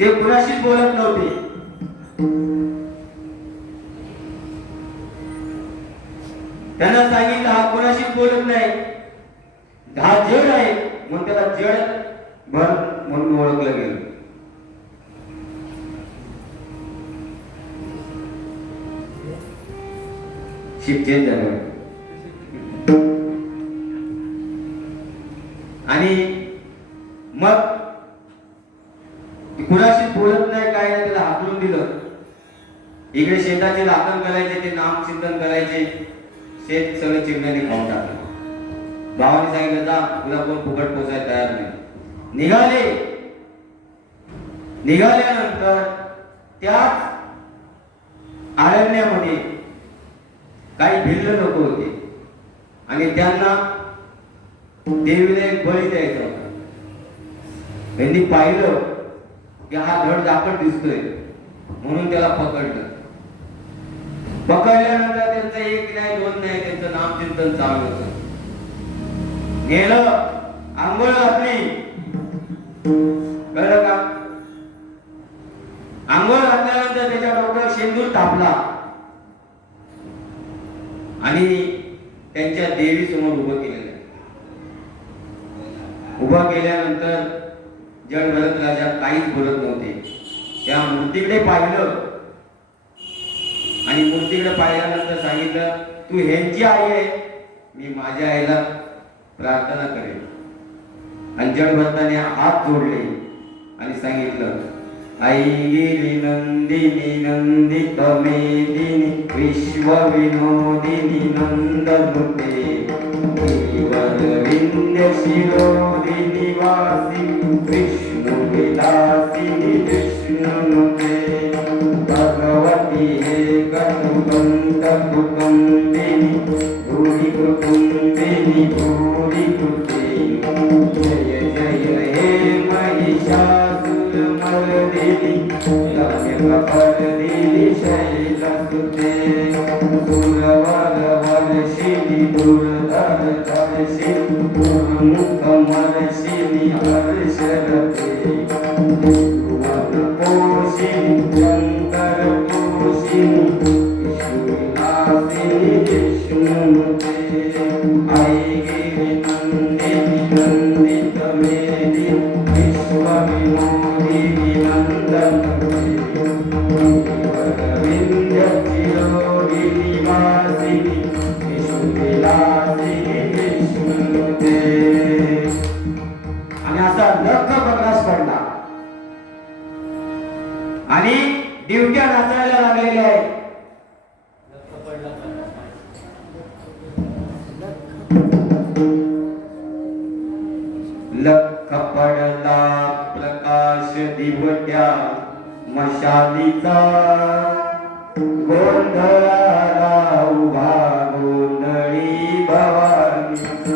ते कुणाशीच बोलत नव्हते. त्यांना सांगितलं हा कुणाशीच बोलत नाही, हा जड आहे म्हणून त्याला जड भर म्हणून ओळखलं गेलं. शिफ्ट चेंज झालं. आणि मग कुणाशी बोलत नाही, काय नाही, त्याला हाकलून दिलं. इकडे शेताचे राखण करायचे, ते नाम चिंतन करायचे, शेत सगळं चिमण्याने खाऊन टाकलं. भावाने सांगितलं जा, तुला कोण फुकट पोचायला तयार नाही. निघाल्यानंतर त्याच अरण्यामध्ये काही भिल्ल लोक होते आणि त्यांना देवीला एक बळी द्यायचा होता. त्यांनी पाहिलं की हा धड दाखट दिसतोय म्हणून त्याला पकडलं. पकडल्यानंतर त्यांचं 1 नाही 2 नाही, त्यांचं नामचिंतन चालू होतं. गेलं, आंघोळ घातली, कळलं का? आंघोळ घातल्यानंतर त्याच्या डोक्यावर शेंदूर तापला आणि त्यांच्या देवी समोर उभं केलेलं. उभं केल्यानंतर जड भरत राजा काहीच बोलत नव्हते. त्या मूर्तीकडे पाहिलं आणि मूर्तीकडे पाहिल्यानंतर सांगितलं, तू ह्यांची आई आहे, मी माझ्या आईला प्रार्थना करेन. आणि जड भरताने हात जोडले आणि सांगितलं, आई गिरी नंदिनी नंदित मेदिनी विश्व विनोदिनी नंदनुते विंध्य शिरोदिनी वासी विष्णु विलासिनी विष्णुनुते भगवती एक कुटुंब कुटुंबिनी भूरि कुटुंबिनी भूरि कुटुंबिनी जय जय हे महिषासुरमर्दिनी कपर्दिनी शैलसुते सुरवर वर्षिणी दुर्धर दर्शिनी दुर्मुख मर्षिणी हर्षरते पोषिणी शंकर पोषिणी विष्णुविलासिनी विष्णुनुते आई गिरि नंदिनी नंदित मेदिनी विश्व विनोदिनी नंदनुते विंध्य चिरोदिनी वासिनी विष्णुविलासिनी विष्णुनुते. आणि असा लख प्रकाश पडला आणि दिवट्या नाचायला लागलेल्या आहेत. लख पडला प्रकाश दिवट्या मशालीचा गोंधळाला उभा गोंधळी भवानीचा.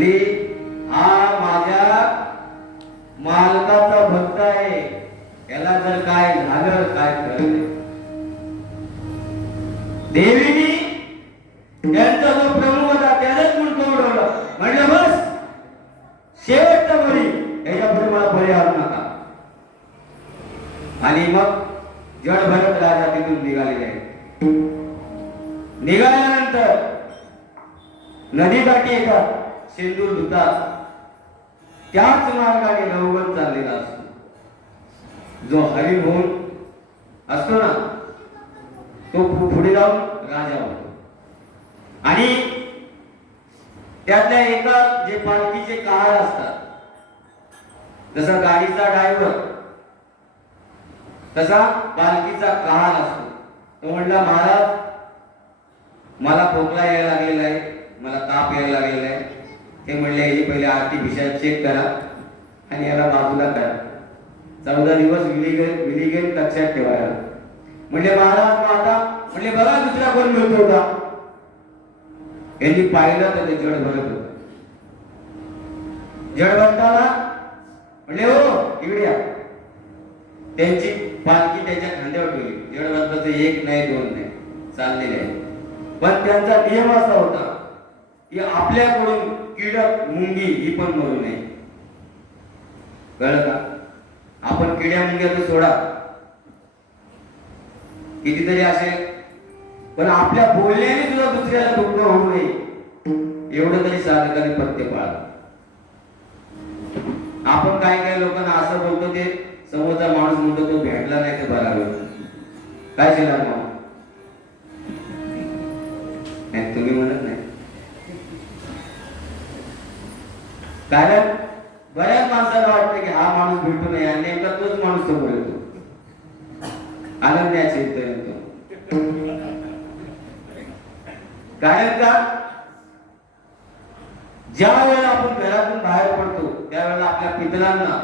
म्हणली हा माझ्या मालकाचा भक्त आहे, याला जर काय झालं काय करेल. देवीनी त्यांचा जो प्रमुख होता त्यालाच म्हणतो उडवलं. म्हणलं बस शेवटचा बळी, याच्या पुढे मला बळी आणू नका. आणि मग जड भरत राजा तिथून निघालेले आहे. निघाल्यानंतर नदी काठी येतात, शेंदूर धुतात. त्याच मार्गाने रवगण चाललेला असतो. जो हरिण होऊन असतो ना तो पुढे जाऊन राजा होतो. आणि त्यातल्या एका जे पालखीचे कहाळ असतात, जसा गाडीचा ड्रायव्हर तसा पालखीचा कहाळ असतो. तो म्हणला महाराज मला खोकला यायला लागलेला आहे, मला ताप यायला लागलेला आहे. ते म्हणले याची पहिले आरती चेक करा आणि याला बाजूला करा. 14 दिवस विलिगन लक्षात ठेवायला. म्हणले महाराज माता म्हणले बघा दुसरा कोण मिळतो का. यांनी पाहिलं तर ते जड भरत होत. जड भरताना म्हणले हो इकडे या. त्यांची पालखी त्याच्या खांद्यावर ठेवली. जड भरताचं 1 नाही 2 नाही चाललेले आहे. पण त्यांचा नियम असा होता की आपल्याकडून कीडक मुंगी ही पण मरू नये. कळलं का. आपण किड्या मुंग्याचं सोडा कितीतरी असेल, पण आपल्या बोलण्याने सुद्धा दुसऱ्याला दुःख होऊ नये एवढं तरी साधकाने पथ्य पाळा. आपण काय लोकांना असं बोलतो ते समोरचा माणूस म्हणतो तो भेटला नाही तर बरा होतो. काय शिला मग नाही तुम्ही म्हणत नाही. कारण बऱ्याच माणसाला वाटतं की हा माणूस भेटू नये आणि नेमका तोच माणूस समोर येतो. आनंदाचे येतो. कारण का ज्या वेळेला आपण घरातून बाहेर पडतो त्यावेळेला आपल्या पितरांना,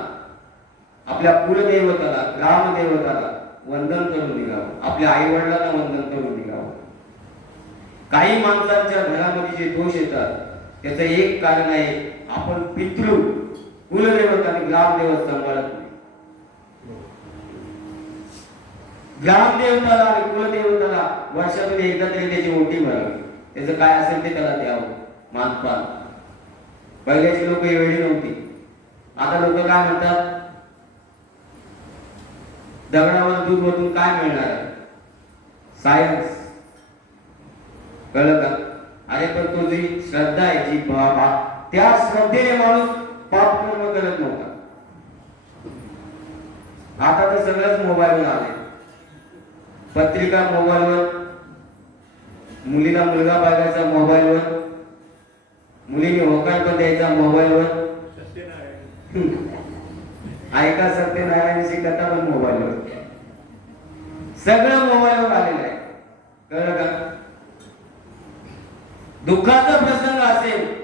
आपल्या कुलदैवताला, ग्रामदैवताला वंदन करून निघावं. आपल्या आई वडिलांना वंदन करून निघावं. काही माणसांच्या घरामध्ये जे दोष येतात त्याचं एक कारण आहे आपण पितृ, कुलदैवत आणि ग्रामदैवत सांभाळत नाही. ग्रामदेवताला आणि कुलदेवताला वर्षातून एकदा तरी त्याची ओटी भरावी. त्याचं काय असेल ते त्याला द्यावं मानपान. पहिल्याची लोक वेळी नव्हती. आता लोक काय म्हणतात दगडावर दूध ओतून काय मिळणार आहे. सायन्स. कळलं का. अरे पण तो जी श्रद्धा आहे जी बाबा त्या श्रद्धेने माणूस पाप कर्म करत नव्हता. आता तर सगळंच मोबाईलवर आले. पत्रिका मोबाईलवर, मुलीला मुलगा बघायचा मोबाईलवर, मुलीने होकार पण द्यायचा मोबाईलवर. ऐका सत्यनारायणची कथा पण मोबाईलवर. सगळं मोबाईलवर आलेलं आहे. कळलं का. दुःखाचा प्रसंग असेल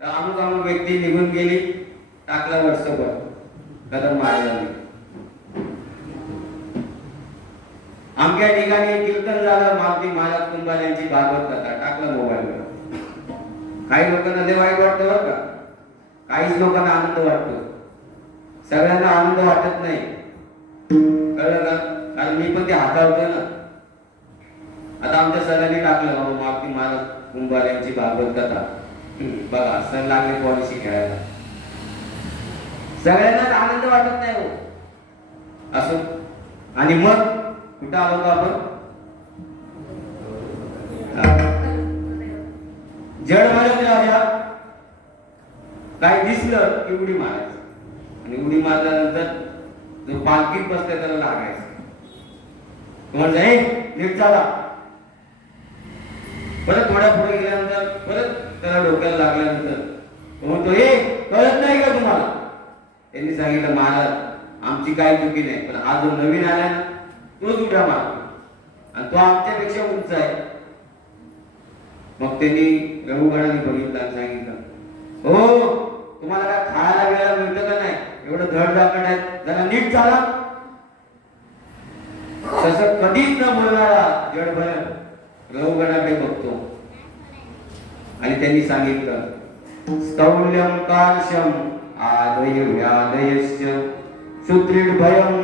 तर अमुक अमुक व्यक्ती निघून गेली, टाकला व्हॉट्सअपवर कदम मारला. आमच्या ठिकाणी कीर्तन झालं, मारुती महाराज कुंभार यांची भागवत कथा टाकलं मोबाईलवर. काही लोकांना लय वाईट वाटतं बरं का. काहीच लोकांना आनंद वाटतो. सगळ्यांना आनंद वाटत नाही. कळलं का. कारण मी पण ते हाताळतोय ना. आता आमच्या सरांनी टाकलं मारुती महाराज कुंभार यांची भागवत कथा. बघा सण लागले पॉलिसी खेळायला. सगळ्यांनाच आनंद वाटत नाही हो. असो. आणि मग कुठं आलो का आपण. जड भरत राजा काय दिसलं की उडी मारायचं. आणि उडी मारल्यानंतर जो पालखीत बसते त्याला लागायचं. म्हणजे हे नीट चाला. परत थोड्या पुढे गेल्यानंतर परत त्याला डोक्याला लागल्यानंतर म्हणतो हे कळत नाही का तुम्हाला. त्यांनी सांगितलं महाराज आमची काही चुकी नाही, पण हा जो नवीन आला ना तोच उड्या मारतो आणि तो आमच्यापेक्षा उंच आहे. मग त्यांनी रघुगणाने बघितलं आणि सांगितलं हो तुम्हाला काय खायला वेळेला मिळतं का नाही. एवढं धड धाकट आहे, जरा नीट चाला. तसं कधीच न बोलणारा जडभर रघुगणाकडे बघतो आणि त्यांनी सांगितलं स्तौल्यं कार्शम आदय व्यादयश्च सुदृढभयं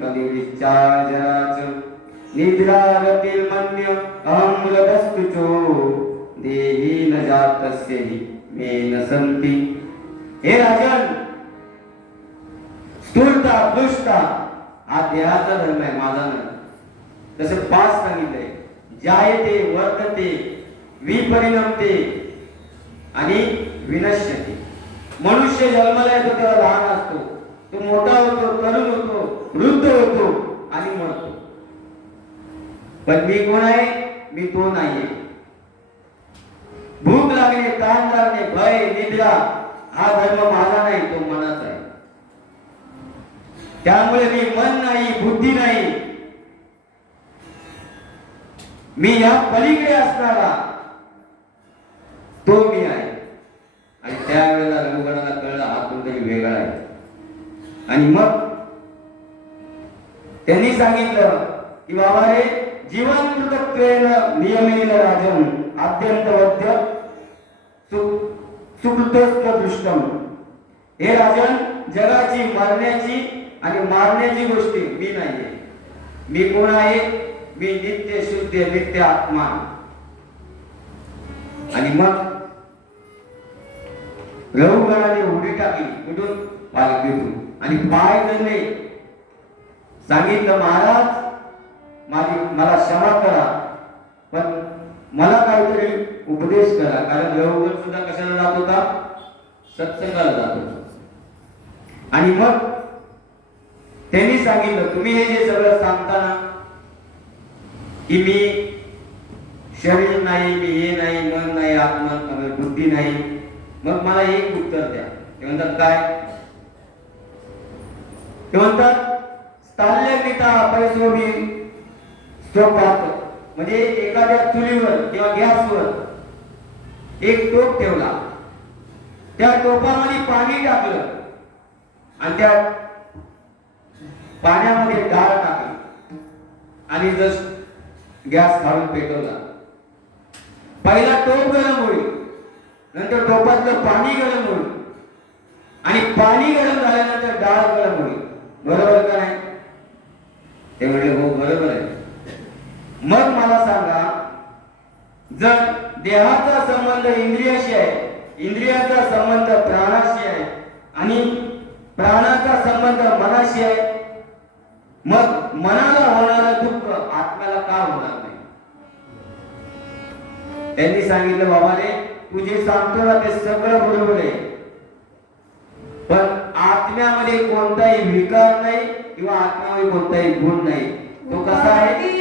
कलिविचार्जराच निद्रारतिर्मन्य अमृतस्तुचो देही न जातस्य हि मे न संति। हे राजन, स्थूलता दुष्टता हा देहाचा धर्म आहे, माझा नाही. तसे 5 सांगितलंय, जायते वर्तते विपरिणमते आणि विनश्यते. मनुष्य जन्माला येतो तेव्हा लहान असतो, तो मोठा होतो, तरुण होतो, वृद्ध होतो आणि मरतो. पण मी कोण आहे? मी तो नाहीये. भूक लागणे, ताण लागणे, भय, निद्रा हा धर्म माझा नाही, तो मनाचा आहे. त्यामुळे मी मन नाही, बुद्धी नाही, मी या पलीकडे असणारा तो मी आहे. आणि त्यावेळेला रघुगणाला कळलं हा कोणतरी वेगळा आहे. आणि मग त्यांनी सांगितलं की बाबा रे, जीवन पृथक्त्वेन नियमेन राजन आद्यंतवद्य सुकृतस्थ दृष्टम. हे राजन, जगाची मरण्याची आणि मारण्याची गोष्टी मी नाहीये. मी कोण आहे? मी नित्य शुद्ध नित्य आत्मा. आणि मग रघुगणाने उडी टाकली, कुठून? पालखीतून. आणि पाय धरले, सांगितलं महाराज मला क्षमा करा, पण मला काहीतरी उपदेश करा. कारण रघुगण सुद्धा कशाला जात होता? सत्संगाला जात होता. आणि मग त्यांनी सांगितलं, तुम्ही हे जे सगळं सांगताना की मी शरीर नाही, मी हे नाही, मन नाही, आत्मा बुद्धी नाही, मग मला एक उत्तर द्या. ते म्हणतात काय? ते म्हणतात स्थाल्यमिता परिसोमी स्वपात. म्हणजे एखाद्या चुलीवर किंवा गॅसवर एक टोप ठेवला, त्या टोपामध्ये पाणी टाकलं आणि त्या पाण्यामध्ये डाळ टाकली आणि जस्ट गॅस खालून पेटवला. पहिला टोप गरम होईल, नंतर टोपातलं पाणी गरम होईल आणि पाणी गरम झाल्यानंतर डाळ गरम होईल. बरोबर का नाही? ते म्हटले हो बरोबर आहे. मग मला सांगा, जर देहाचा संबंध इंद्रियाशी आहे, इंद्रियाचा संबंध प्राणाशी आहे आणि प्राणाचा संबंध मनाशी आहे, मग मनाला होणारं दुःख आत्म्याला का होणार नाही? त्यांनी सांगितलं बाबा रे, तू जे सांगतो ना ते सगळं बरोबर आहे, पण आत्म्यामध्ये कोणताही विकार नाही किंवा आत्म्यामध्ये कोणताही गुण नाही. तो कसा आहे?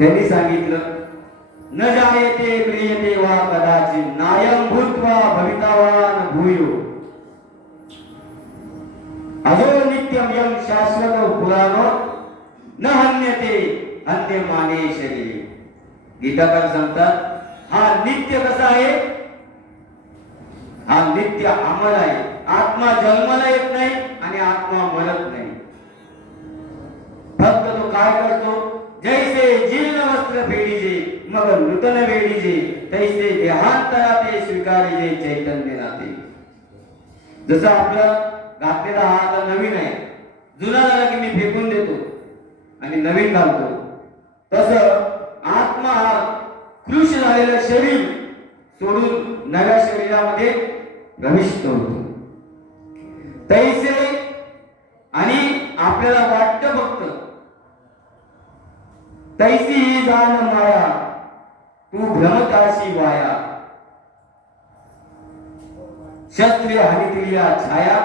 त्यांनी सांगितलं, न जायते प्रियते वा कदाचित नायं भूत्वा भवितावान भूयो अजो नित्यं यं शाश्वतो पुराणो न हन्यते हन्यमाने शरीर. गीताकार सांगतात, हा नित्य कसा आहे? हा नित्य अमर आहे. आत्मा जन्माला येत नाही आणि आत्मा मरत नाही. फक्त तो काय करतो? जैसे जीर्ण वस्त्र फेडीजे मग नूतन वेडीजे, तैसे देहांतरा ते स्वीकारीजे चैतन्य नाते. जसं आपला घातलेला हा आता नवीन आहे, जुना झाला की मी फेकून देतो आणि नवीन घालतो. तसं आत्मा कृष झालेलं शरीर सोडून नव्या शरीरामध्ये प्रविष्ट होतो. तैसे आणि आपल्याला वाटतं फक्त तैसी ही जाण माया तू भ्रमताशी वाया शस्त्रे हानीतील या छाया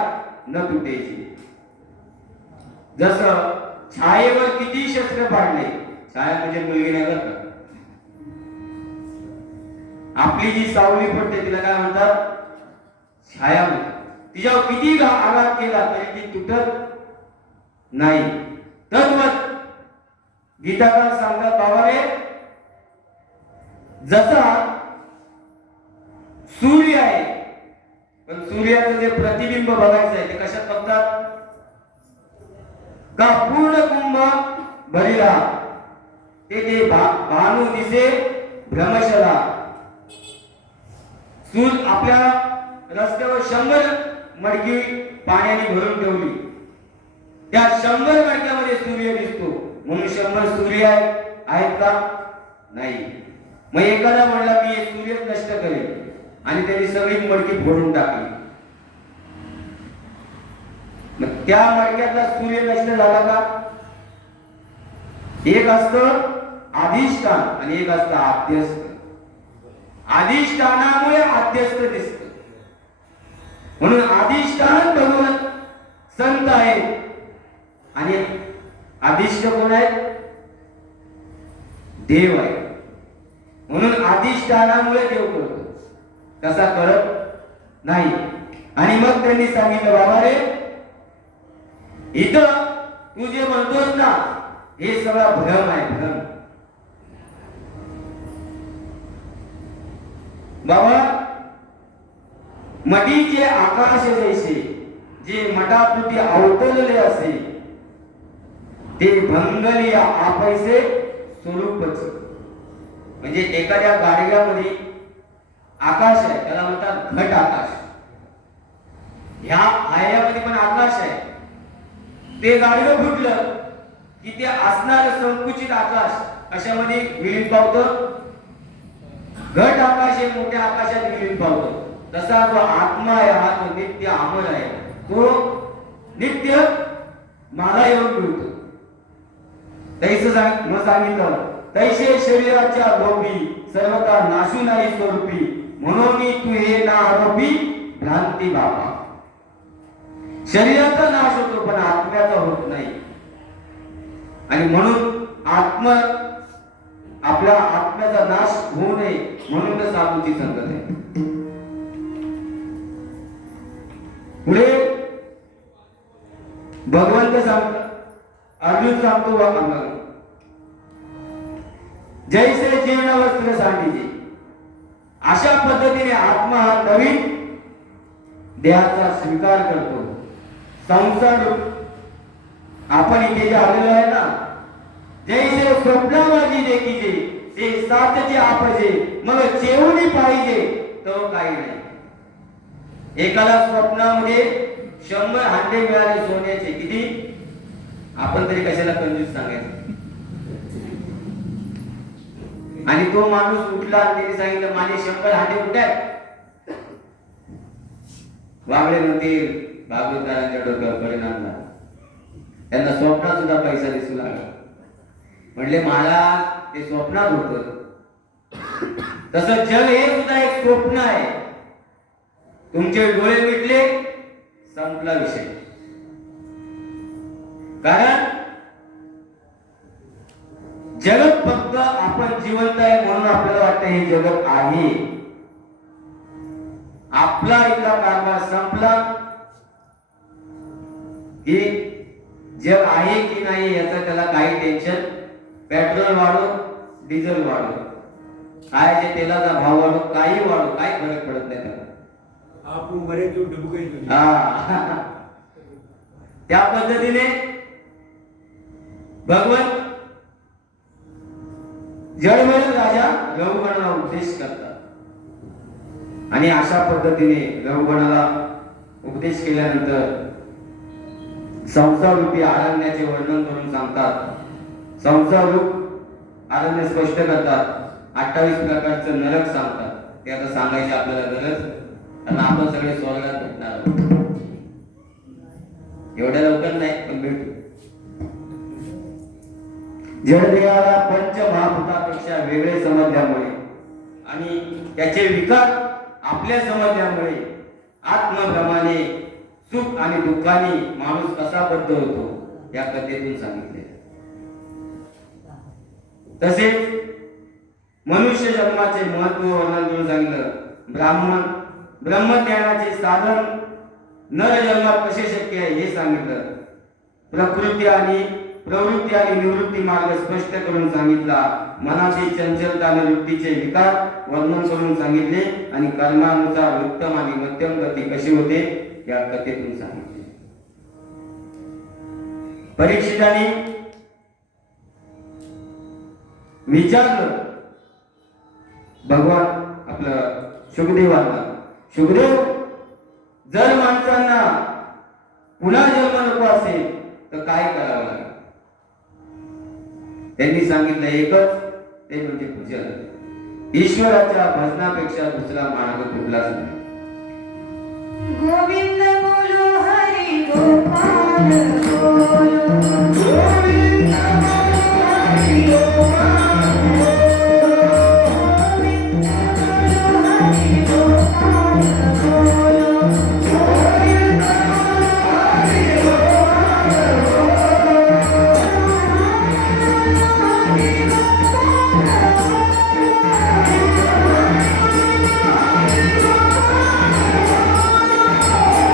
न तुटेची. जसं छायेवर किती शस्त्र पाडले, छाया म्हणजे मुलगी नाही बरं का, आपली जी सावली पडते तिला काय म्हणतात, छाया म्हणतात. तिच्यावर किती आघात केला तरी ती तुटत नाही. तद्वत गीताकार सांगतात बाबाने, जसा सूर्य आहे पण सूर्याचं जे प्रतिबिंब बघायचं आहे ते कशात बघतात का, पूर्ण कुंभ भरिला ते भानू दिसे भ्रमशला. सूर्य आपल्या रस्त्यावर 100 मडकी पाण्याने भरून ठेवली, त्या 100 मडक्यामध्ये सूर्य दिसतो म्हणून 100 सूर्य आहेत का, नाही. मग एखादा म्हणला मी हे सूर्य नष्ट करेल आणि त्यांनी सगळी मडकी फोडून टाकली, मग त्या मडक्यातला सूर्य नष्ट झाला का. एक असतं अधिष्ठान आणि एक असतं आद्यस्त. अधिष्ठानामुळे आद्यस्त दिसत, म्हणून अधिष्ठान भगवंत संत आहेत आणि अधिष्ठ कोण आहेत, देव आहे. म्हणून अधिष्ठानामुळे देव करतो, कसा करत नाही. आणि मग त्यांनी सांगितलं बाबा रे, इथं तू जे म्हणतोस ना हे सगळं भ्रम आहे, भ्रम. बाबा मडीचे आकाश जैसे जे मटापुटी अवतरले असे ते भंगली आपैसे स्वरूपच. म्हणजे एखाद्या गाडग्यामध्ये आकाश आहे त्याला म्हणतात घट आकाश. ह्या हायामध्ये पण आकाश आहे, ते गाडगं फुटलं की ते असणार संकुचित आकाश अशामध्ये विलीन पावतं. घट आकाश हे मोठ्या आकाशात विलीन पावतं. तसा जो आत्मा आहे हा तो नित्य अमर आहे, तो नित्य मला येऊन मिळतो. तैसे सांगितलं तैसे शरीराच्या लोभी सर्वता नाशू नाही स्वरूपी, म्हणून तू हे ना आरोपी भ्रांती बाबा. शरीराचा नाश होतो पण आत्म्याचा होत नाही, आणि म्हणून आपल्या आत्म्याचा नाश होऊ नये म्हणून तर साधूची संगत आहे. पुढे भगवंत सांगतो, अर्जुन सांगतो बाबा, जैसे जीर्ण वस्त्र सांडीचे, अशा पद्धतीने आत्मा हा नवीन देहाचा स्वीकार करतो. संसार आपण इथे जे आलेलो आहे ना, जैसे स्वप्नामाजी देखीजे ते सातचे आपजे मग जेवणी पाहिजे तो काही नाही. एकाला स्वप्नामध्ये 100 हांडे मिळाले सोन्याचे, किती आपण तरी कशाला कंजूस सांगायचं. आणि तो माणूस उठला आणि त्याने सांगितलं माझे 100 हांडे कुठे आहेत. वागळे म्हणतील भागवतकारांच्या डोक्यावर परिणाम झाला, त्यांना स्वप्नात सुद्धा पैसा दिसू लागला. म्हणले मला ते स्वप्नात होत. तसं जग हे सुद्धा एक स्वप्न आहे. तुमचे डोळे मिटले संपला विषय. कारण जगत फक्त आपण जिवंत आहे म्हणून आपल्याला वाटतं हे जगत आहे. आपला इथला कारभार संपला की जग आहे की नाही याचा त्याला काही टेन्शन. पेट्रोल वाढो डिझेल वाढो, काय जे तेलाचा भाव वाढो काही वाढो काही फरक पडत नाही त्याला. आपण बरेच डुबुक त्या पद्धतीने भगवंत जडभर राजा रघुगणाला उपदेश करतात. आणि अशा पद्धतीने रघुगणाला उपदेश केल्यानंतर संसार रूपी अरण्याचे वर्णन करून सांगतात. संसार रूप आनंद स्पष्ट करतात, 28 प्रकारचं नरक सांगतात. ते आता सांगायची आपल्याला गरज, कारण आपण सगळे स्वर्गात भेटणार आहोत. एवढ्या लवकर नाही, पण भेटू. जडदेवाला पंचमहाभूतापेक्षा वेगळे समजल्यामुळे आणि त्याचे विकार आपल्या समजल्यामुळे आत्मभ्रमाने सुख आणि दुःखाने माणूस कसा बद्ध होतो या कथेतून सांगितले. तसेच मनुष्य जन्माचे महत्व वर्णन करून सांगितलं. ब्रह्मज्ञानाचे साधन नरजन्मात कसे शक्य आहे हे सांगितलं. प्रवृत्ती आणि निवृत्ती मार्ग स्पष्ट करून सांगितला. मनाची चंचलता आणि वृत्तीचे विकार वर्णन करून सांगितले आणि कर्मानुसार उत्तम आणि मध्यम गती कशी होते या कथेतून सांगितले. परीक्षितांनी विचारलं भगवान आपलं शुकदेवांना, शुकदेव, जर माणसांना पुन्हा जन्म नको असेल तर काय करावं लागेल? त्यांनी सांगितलं एकच, ते म्हणजे पूजन. ईश्वराच्या भजनापेक्षा दुसरा मार्ग कुठलाच नाही. गोविंद बोलो हरी गोपाल बोलो, गोविंद बोलो हरी गोपाल बोलो, गोविंद बोलो हरी गोपाल बोलो, गोविंद बोलो हरी गोपाल बोलो, हरी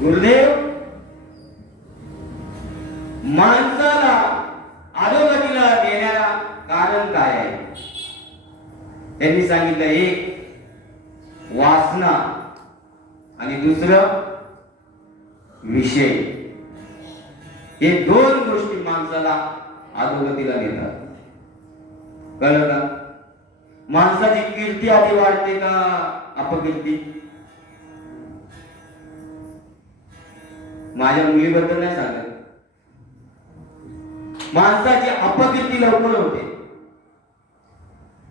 गुरुदेव, माणसाला अधोगतीला नेण्याला कारण काय आहे? त्यांनी सांगितलं एक वासना आणि दुसरं विषय. हे दोन गोष्टी माणसाला अधोगतीला नेतात. कळलं का? माणसाची कीर्ती आधी वाढते का अपकीर्ती? माझ्या मुलीबद्दल नाही सांगत. माणसाची अपकीर्ती लवकर होते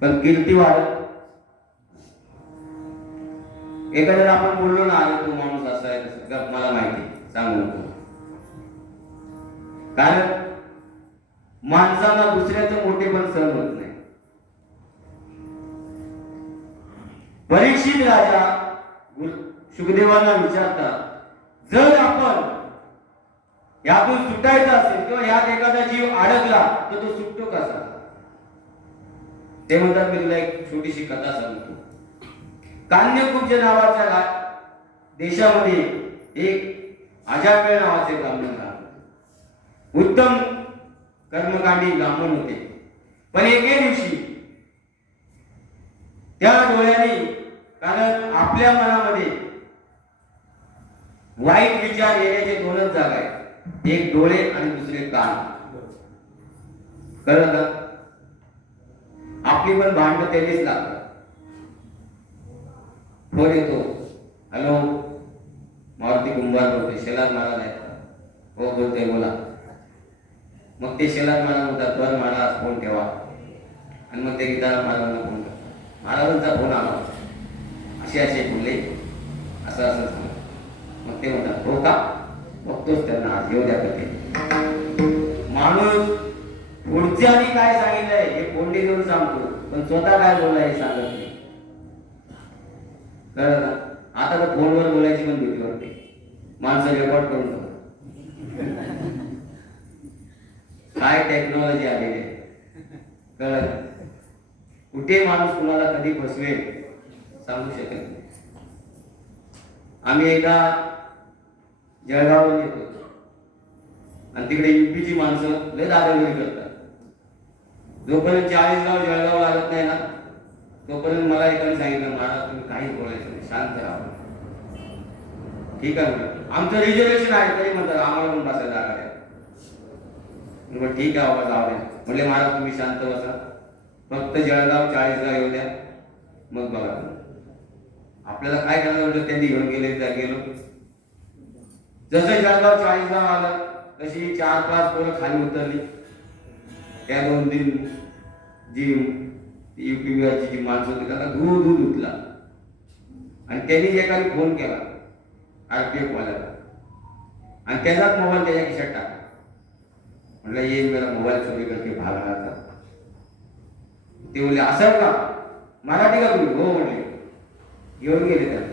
पण कीर्ती वाढत. एखाद्याला आपण बोललो ना, अरे तो माणूस असा आहे तसं, मला माहिती, सांगू नको. कारण माणसाला दुसऱ्याचं मोठेपण सहन होत नाही. परीक्षित राजा शुकदेवांना विचारतात, जर आपण यातून सुटायचं असेल किंवा यात एखादा जीव अडकला तर तो सुटतो कसा? ते म्हणतात, मी तुला एक छोटीशी कथा सांगतो. कान्यकुब्ज नावाच्या देशामध्ये एक अजामेळ नावाचे ब्राह्मण राहत. उत्तम कर्मकांडी ब्राह्मण होते. पण एके दिवशी त्या डोळ्याने, कारण आपल्या मनामध्ये वाईट विचार येण्याचे दोनच जागा आहेत, एक डोळे आणि दुसरे कान. कळलं का? आपली पण भांडणं त्यांनीच लागतात. फोन येतो, हॅलो मारुती कुंभार बोलतोय, शेलार महाराज आहेत का? हो बोलतोय, बोला. मग ते शेलार महाराज म्हणतात, तर महाराज फोन ठेवा. आणि मग ते गीताराम महाराजांना फोन करतात, महाराजांचा फोन आला, असे असे बोलले असं असं सांग. मग ते म्हणतात हो का, बघतोच त्यांना आज, येऊ द्या कधी. माणूस पुढच्यानी काय सांगितलंय हे कोंडी देऊन सांगतो, पण स्वतः काय बोललाय हे सांगत नाही. कळलं का? आता तर फोनवर बोलायची पण भीती वाटते, माणसं रेकॉर्ड करून ठेवतात. काय टेक्नॉलॉजी आलेली आहे. कळलं का? कुठे माणूस कुणाला कधी फसवेल सांगू शकत नाही. आम्ही एकदा जळगावला येतो आणि तिकडे युपीची माणसं लय दादागिरी करतात. जोपर्यंत 40 गाव जळगाव लागत नाही ना तोपर्यंत मला एकाने सांगितलं महाराज तुम्ही काहीच बोलायचं नाही, शांत राहा. ठीक आहे म्हटलं, आमचं रिझर्वेशन आहे तरी म्हणतात आम्हाला पण बसायला जागा द्या. म्हटलं ठीक आहे बाबा जाऊ द्या. म्हटले महाराज तुम्ही शांत बसा, फक्त जळगाव 40 गाव येऊ द्या, मग बघा. आपल्याला काय करायला म्हटलं, त्यांनी घेऊन गेले त्या गेलो. जसं जळगाव 40 गाव आलं तशी 4-5 पोरं खाली उतरली. त्या 2-3 जी युपी बिहारची जी माणसं होती त्यांना दूध उठला आणि त्यांनी एकाने फोन केला RPF वाल्याला आणि त्याचाच मोबाईल त्याच्या खिशात टाकला. म्हटलं ये मेरा मोबाईल चोरी करके भाग रहा था. ते बोलले असं का, मराठी का तुम्ही? हो म्हटले. घेऊन गेले त्याला.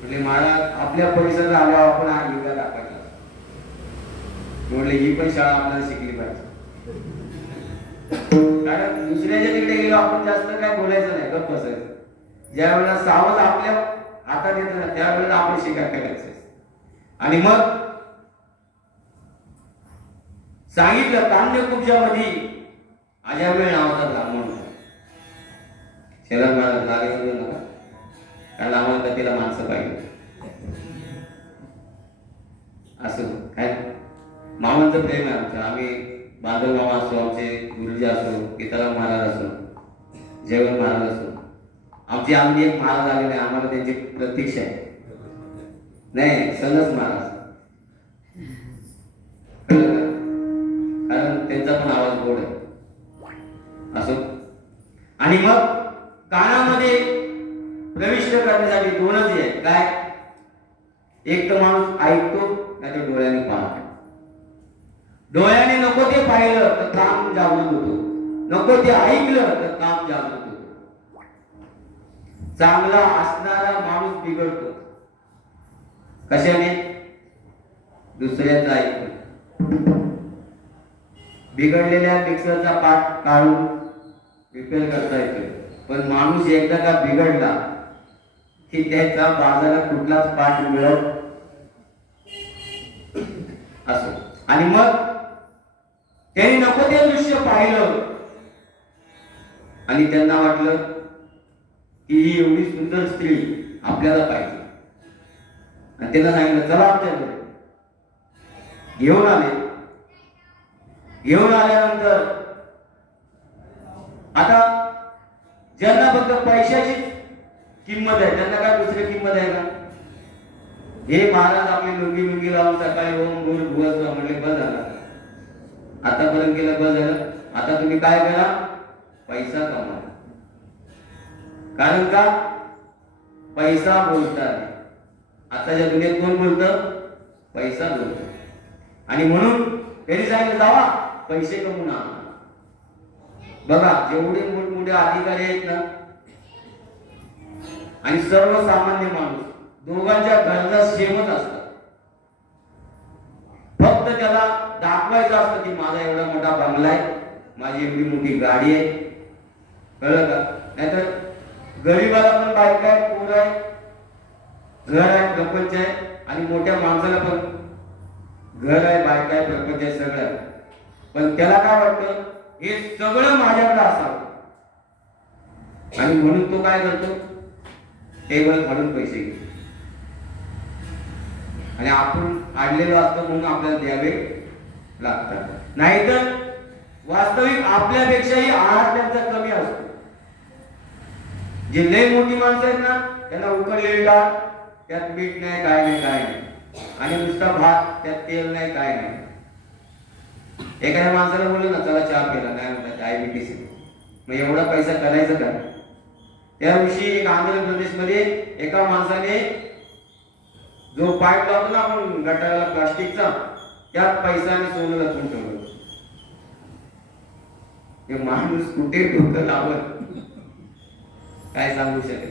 म्हटले महाराज आपल्या परिसरात आल्यावर आपण हा युगा दाखवायचा. म्हटले ही पण शाळा आपल्याला शिकली पाहिजे. कारण दुसऱ्याच्या तिकडे गेलो आपण जास्त काय बोलायचं नाही, गप्प बसायचं. ज्या वेळेला सावध आपल्या हातात येतं ना त्यावेळेला आपण शिकार करायचं. आणि मग सांगितलं कांडकुब्जा मध्ये अजावेळ नावाचा ब्राह्मण शरण महाराज लागेल नका, कारण आम्हाला तिला माणसं पाहिजे. असं काय मामांचं प्रेम आहे आमचं. आम्ही बांधव मामा असो, आमचे गुरुजी असो, गीताराम महाराज असो, जयवंत महाराज असो, आमची आम्ही एक महाराज आलेले आहे, आम्हाला त्यांची प्रतीक्षा आहे. नाही सणच महाराज, कळलं का? कारण त्यांचा पण आवाज गोड आहे. असो. आणि मग कानामध्ये प्रविष्ट करण्यासाठी 2च आहे. काय? एक तर माणूस ऐकतो नाही तर डोळ्याने पाहतो. डोळ्याने नको ते पाहिलं तर काम जागृत होतो, नको ते ऐकलं तर काम जागृत होतो. चांगला असणारा माणूस बिघडतो कशाने? दुसऱ्याचं ऐकतो. बिघडलेल्या मिक्सरचा पार्ट काढून रिपेअर करता येतो, पण माणूस एकदा का बिघडला की त्याचा बाजारात कुठलाच पार्ट मिळत असो. आणि मग त्यांनी नको ते दृश्य पाहिलं आणि त्यांना वाटलं की ही एवढी सुंदर स्त्री आपल्याला पाहिजे आणि त्यांना सांगितलं चला आमच्याकडे. घेऊन आले. घेऊन आल्यानंतर आता ज्यांना फक्त पैशाची किंमत आहे त्यांना काय दुसरी किंमत आहे का? हे महाराज आपली लुंगी लावून सकाळी ओम भूर भुवस्व म्हणले बस झाला, आतापर्यंत केलं बस झालं. आता तुम्ही काय करा? पैसा कमवा. कारण का? पैसा बोलतात. आताच्या दुनियेत कोण बोलतं? पैसा बोलतो. आणि म्हणून त्यांनी सांगितलं जावा पैसे कमवून आणा. बघा जेवढे मोठमोठे अधिकारी आहेत ना आणि सर्वसामान्य माणूस दोघांच्या गरजा सेमच असतात. फक्त त्याला दाखवायचं असतं की माझा एवढा मोठा बंगला आहे, माझी एवढी मोठी गाडी आहे. कळलं का? नाहीतर गरीबाला पण बायका आहे, पोर आहे, घर आहे, प्रपंच आहे आणि मोठ्या माणसाला पण घर आहे, बायका आहे, प्रपंच आहे, सगळं आहे. पण त्याला काय वाटतं हे सगळं माझ्याकडे असावं आणि म्हणून तो काय करतो? टेबल फाडून पैसे घेतो आणि आपण आणलेलो असतो म्हणून आपल्याला द्यावे लागतात. नाहीतर वास्तविक आपल्यापेक्षाही आहार त्यांचा कमी असतो. जे लय मोठी माणसं आहेत ना त्यांना उकडलेली डाळ, त्यात मीठ नाही, काय नाही आणि नुसता भात, त्यात तेल नाही, काय नाही. एखाद्या माणसाला बोललं ना चला चहा प्यायला, नाही म्हणतात डायबिटीस आहे. मग एवढा पैसा करायचं काय? त्या दिवशी एक आंध्र प्रदेशमध्ये एका माणसाने जो पाईप लावतो ना आपण गटाराला प्लास्टिकचा, त्यात पैसा आणि सोनं लपून ठेवलं. हे माणूस कुठे डोकं लावत काय सांगू शकेल.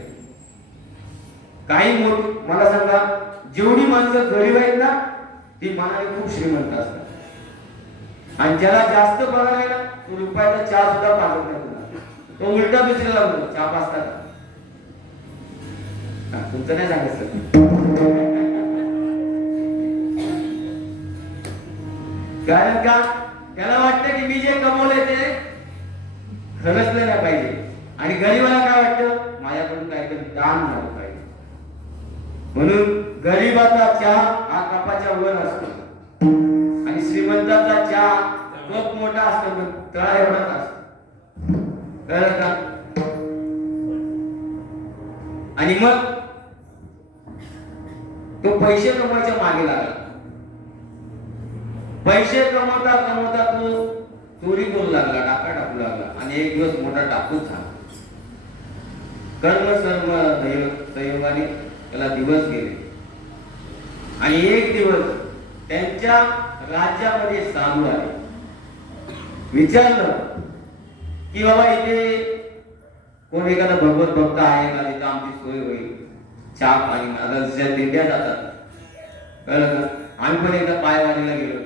काही मला सांगा, जेवढी माणसं गरीब आहेत ना ती मनाने खूप श्रीमंत असतात, आणि ज्याला जास्त पगार आहे ना तो रुपयाचा चहा सुद्धा पाजत नाही तुला. तो उलटा दुसऱ्याला बोलतो चहा पाजता का. तुमचं नाही सांगितलं. कारण का त्याला वाटतं की मी जे कमवलंय ते खरंचलं नाही पाहिजे, आणि गरीबाला काय वाटतं माझ्याकडून काहीतरी दान झालं पाहिजे. म्हणून गरीबाचा चहा हा कपाच्या वर असतो, आणि श्रीमंताचा चहा कप मोठा असतो पण तळा एवढाच असतो. कळलं का. आणि मग तो पैसे कमवायच्या मागे लागला. पैसे कमवता कमवता तो चोरी करू लागला, डाका टाकू लागला, आणि एक दिवस मोठा डाकूच झाला. कर्म सर्व संयोगाने त्याला दिवस गेले, आणि एक दिवस त्यांच्या राज्यामध्ये साधू आले. विचारलं की बाबा इथे कोण एखादा भगवत भक्त आहे का, तिथं आमची सोय होईल. चहा पाणी आता जशा दिंड्या जातात, कळलं का. आम्ही पण एकदा पायवारीला गेलो होतो.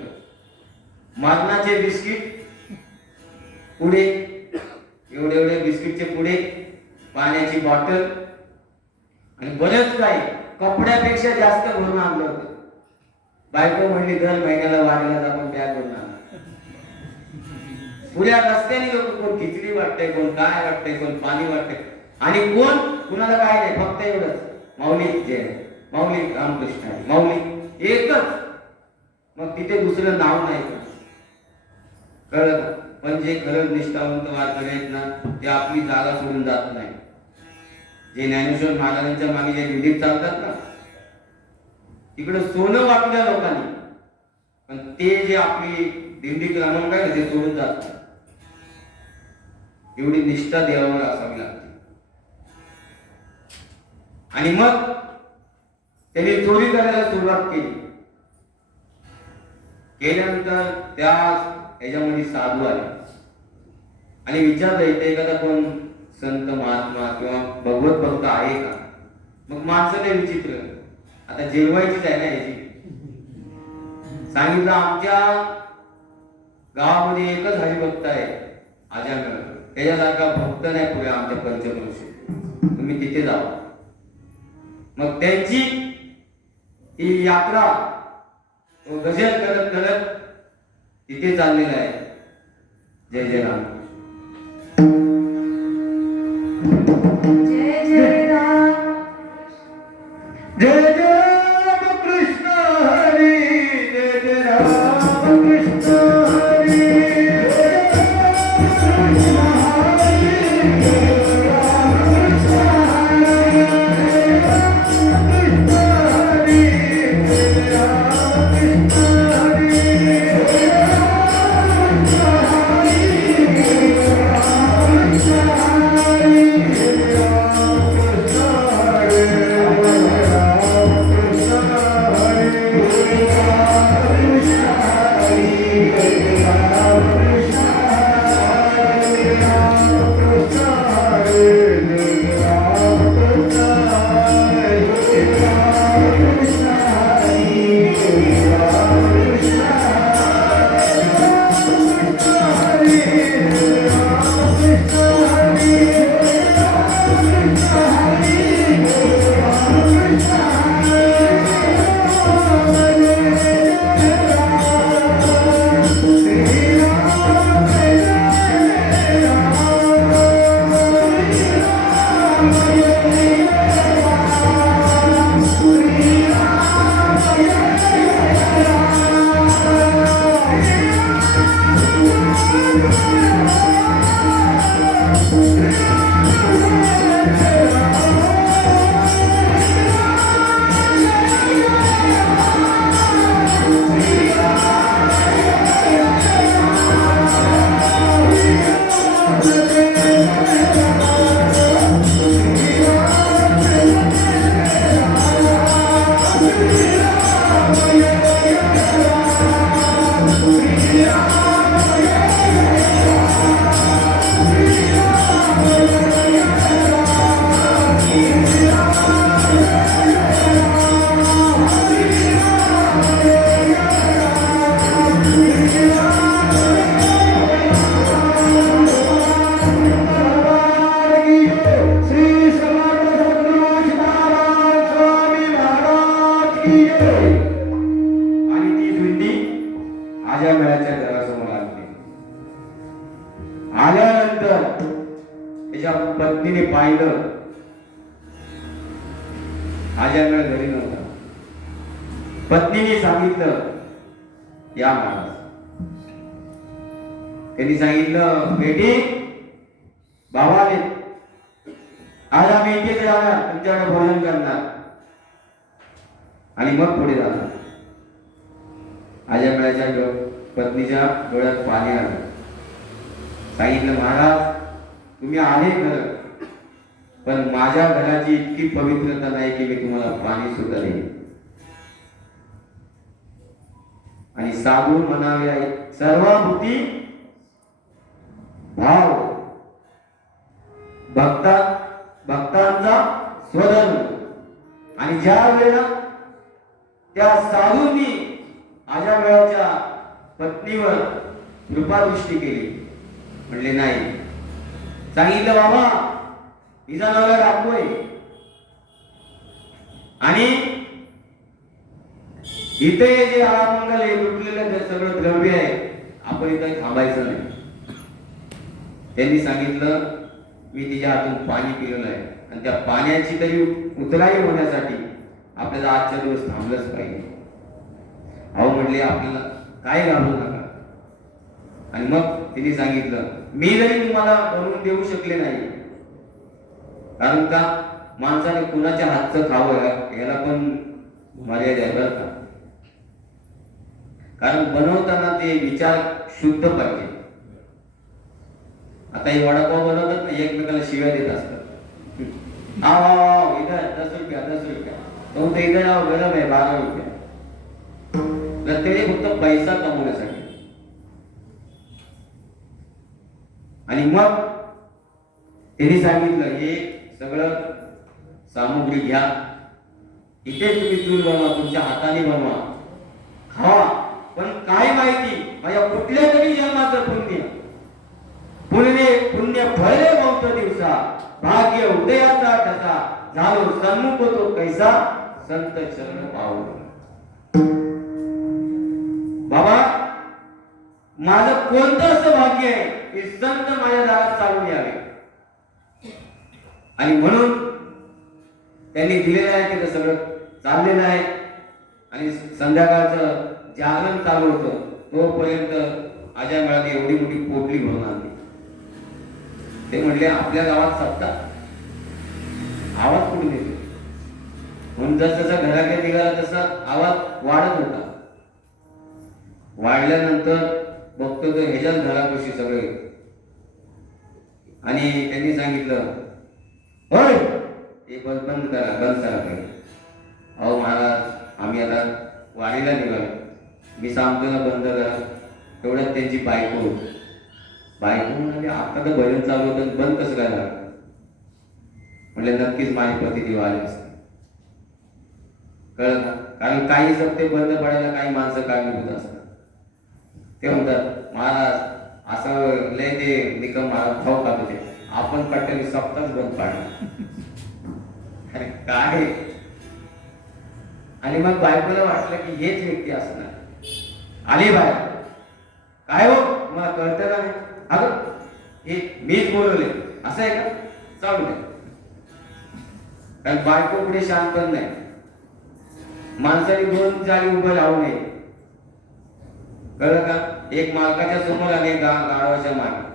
मरणाचे बिस्किट पुढे, एवढे एवढे बिस्किटचे पुढे, पाण्याची बॉटल, आणि बरेच काही कपड्यापेक्षा जास्त भरून आणलं होतं. बायको म्हणली दर महिन्याला वाढीला आपण बॅग भरून आणा. पुऱ्या रस्त्याने लोक कोण खिचडी वाटतंय, कोण काय वाटतंय, कोण पाणी वाटतंय, आणि कोण कुणाला काय नाही, फक्त एवढंच माऊली जय, माऊली रामकृष्ण, माऊली एकच. मग तिथे दुसरं नाव नाही. कळलं. पण जे खरंच निष्ठावंत वारकरी आहेत ना ते आपली जागा सोडून जात नाही. जे ज्ञानेश्वर महाराजांच्या मागे जे दिंडीत चालतात ना तिकडे सोनं वाटल्या लोकांनी, पण ते जे आपली दिंडी क्रमांक आहे ते सोडून जात. एवढी निष्ठा देवावर असावी लागते. आणि मग त्यांनी चोरी करायला सुरुवात केली. केल्यानंतर त्या याच्यामध्ये साधू आले आणि विचारलं इथे एखादा कोण संत महात्मा किंवा भगवत भक्त आहे का. मग माणसं नाही विचित्र, आता जेवायचीच आहे ना याची. सांगितलं आमच्या गावामध्ये एकच हरिभक्त आहे अजानक, त्याच्यासारखा भक्त नाही पुढे आमच्या पंचक्रोशीत, तुम्ही तिथे जावा. मग त्यांची ही यात्रा गजर करत करत तिथे चाललेला आहे. जय जय राम. जय जय राम. जय जय राम कृष्ण हरी, जय जय राम कृष्ण हरी, जय आल्यानंतर त्याच्या पत्नीने पाहिलं आजाकडे घरी नव्हता. पत्नीने सांगितलं या महाराज. त्यांनी सांगितलं बेटी भावाने आज आम्ही इथेच राहणार, तुमच्याकडे भोजन करणार आणि मग पुढे जाणार. आजाकडच्या पत्नीच्या डोळ्यात पाणी आलं. सांगितलं महाराज तुम्ही आले खरं, पण माझ्या घराची इतकी पवित्रता नाही की मी तुम्हाला पाणी सुद्धा देईन. आणि साधू म्हणाले सर्वाभूती भाव भक्तांचा स्वधर्म. आणि ज्या वेळेला त्या साधूंनी आजावेळाच्या पत्नीवर कृपादृष्टी केली, म्हणले नाही. सांगितलं बाबा हिचा नवरा राखतोय आणि इथे जे आमंगल आहे लुटलेलं सगळं द्रव्य आहे, आपण इथं थांबायचं नाही. त्यांनी सांगितलं मी तिच्या हातून पाणी पिलेलं आहे आणि त्या पाण्याची तरी उतराई होण्यासाठी आपल्याला आजच्या दिवस थांबलंच पाहिजे. अहो म्हणले आपल्याला काय घालू नका. आणि मग तिने सांगितलं मी जरी तुम्हाला बनवून देऊ शकले नाही, कारण का माणसाने कुणाच्या हातचं खावं याला पण मर्यादा आहे बरं का. कारण बनवताना ते विचार शुद्ध पाहिजे. आता हे वडापाव बनवतात ना, एकमेकाला शिव्या देत असतात. इधर 10 रुपया 10 रुपया, तो इधर आओ गरम आहे 12 रुपया. तर ते फक्त पैसा कमवण्यासाठी. आणि मग त्यांनी सांगितलं हे सगळं सामुग्री घ्या, इथे तुम्ही चूल बनवा, तुमच्या हाताने बनवा, खावा. पण काय माहिती माझ्या कुठल्या तरी जन्माचं पुण्य फळे मौत दिवसा, भाग्य उदयाचा ठसा, झालो सन्मुख तो कैसा संत चरण पावलो. बाबा माझं कोणतं असं भाग्य आहे की संत माझ्या दारात चालून यावे. आणि म्हणून त्यांनी दिलेलं आहे ते सगळं चाललेलं आहे. आणि संध्याकाळचं जागरण चालू होतं तोपर्यंत आजा मिळाली एवढी मोठी पोटली भरून आणली. ते म्हणले आपल्या गावात सत्ता आवाज कुठून येतो. म्हणून जसा घराकडे निघाला तसा आवाज वाढत होता. वाढल्यानंतर बघतो तो ह्याच्याच घरापाशी सगळे. आणि त्यांनी सांगितलं होय हे बंद करा पाहिजे. अहो महाराज आम्ही आता वाडीला निघालो, मी सांगतो ना बंद करा. तेवढ्यात त्यांची बायको म्हणाली आता तर भजन चालू होतं, बंद कसं काय झालं. म्हणजे नक्कीच माझे पती देव आले असते. कळलं ना. कारण काही सप्ते बंद पडायला काही माणसं कारणीभूत असतात. ते म्हणतात महाराज असं लय ते निकम महाराज खाऊ खात होते, आपण पट्ट्याने सप्ताच बंद पाडला. अरे काय. आणि मग बायकोला वाटलं की हेच व्यक्ती असणार. आली बाय काय हो मला कळतं का नाही. अगं हे मीच बोलवले असं आहे का, चालू दे. कारण बायको पुढे शांत पण नाही. माणसाने 2 जागी उभं राहू नये. कळलं का. एक मालकाच्या समोर आणि गाढवाच्या मागे.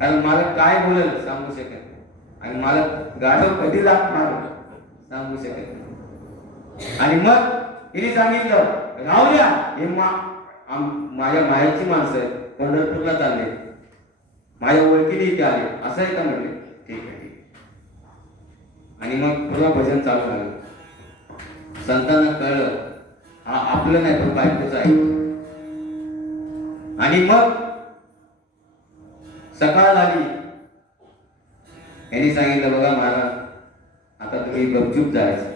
कारण मालक काय बोलेल सांगू शकत नाही. आणि मालक गाढव कधी लाभ मारू सांगू शकत नाही. आणि मग तिने सांगितलं राहू द्या, हे माझ्या मायाची माणसं आहेत, पंढरपूरला चालले, माझ्या ओळखीने इथे आले, असं आहे का म्हणले. ठीक आहे. आणि मग पुन्हा भजन चालू झालं. संतांना कळलं हा आपलं नाही पण बायकोच आहे. आणि मग सकाळ झाली. यांनी सांगितलं बघा महाराज आता तुम्ही गपचूप जायचं,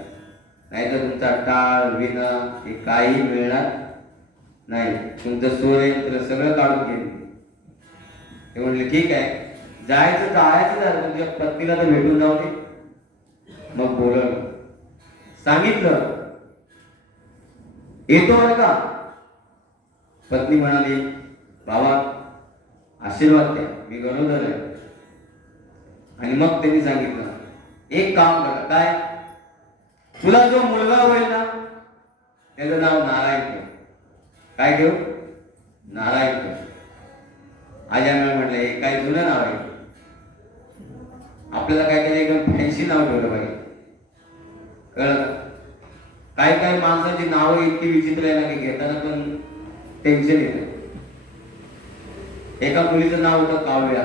नाहीतर तुमचा टाळ विना हे काही मिळणार नाही. तुमचं सूर्ययंत्र सगळं काढून घेईल. ते म्हणले ठीक आहे जायचं झालं, तुमच्या पत्नीला तर भेटून जाऊ दे. मग बोलवलं, सांगितलं येतो बरं का. पत्नी म्हणाली बाबा आशीर्वाद द्या, मी गरोदर आहे. आणि मग त्यांनी सांगितलं एक काम करा, काय, तुला जो मुलगा होईल ना त्याचं नाव नारायण ठेव. काय ठेव? नारायण ठेव. आजांना म्हटलं हे काय जुनं नाव आहे, आपल्याला काहीतरी एकदम फॅन्सी नाव ठेवलं पाहिजे. कळलं का? काय काय माणसाची नावं इतकी विचित्र आहे ना की घेताना पण टेन्शन येतं. एका मुलीचं नाव होतं कावळ्या.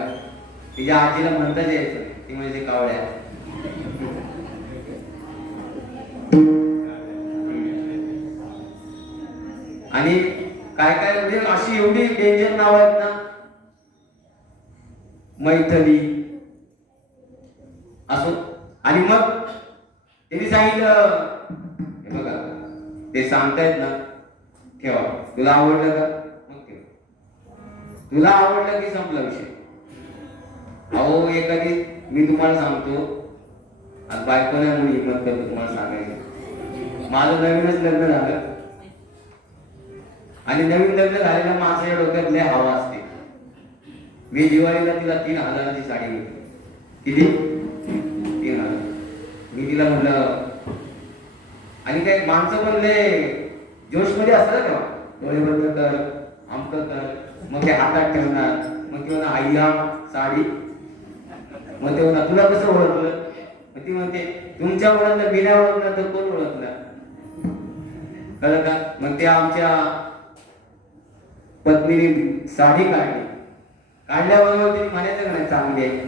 तिच्या आजीला म्हणताच यायचं, ती म्हणजे कावळ्या. आणि काय काय म्हणजे अशी एवढी डेंजर नाव आहेत ना, मैथली असो. आणि मग त्यांनी सांगितलं हे बघा ते सांगतायत ना, ठेवा, तुला आवडलं का मग ठेव, तुला आवडलं की संपला विषय. अहो एखादी मी तुम्हाला सांगतो, आज बायकोने म्हणून हिंमत करतो तुम्हाला सांगायचं, माझं नवीनच लग्न झालं आणि नवीन लग्न झालेल्या माणसाच्या डोक्यात लय हवा असते. मी दिवाळीला तिला 3,000ची साडी घेतली. किती? 3,000. मी तिला म्हटलं, आणि काय माणसं पण लय जोश मध्ये असतात तेव्हा, डोळे बंद कर, आमकं कर, मग ते हातात ठेवणार, मग ती म्हणा आईया साडी, मग ते म्हणा तुला कसं ओळखलं, मग ती म्हणते तुमच्या ओळखलं, बिना ओळखलं तर कोण ओळखलं. कळलं का? मग ते आमच्या पत्नीने साडी काढली, काढल्याबरोबर तिने म्हणायचं नाही चांगली आहे,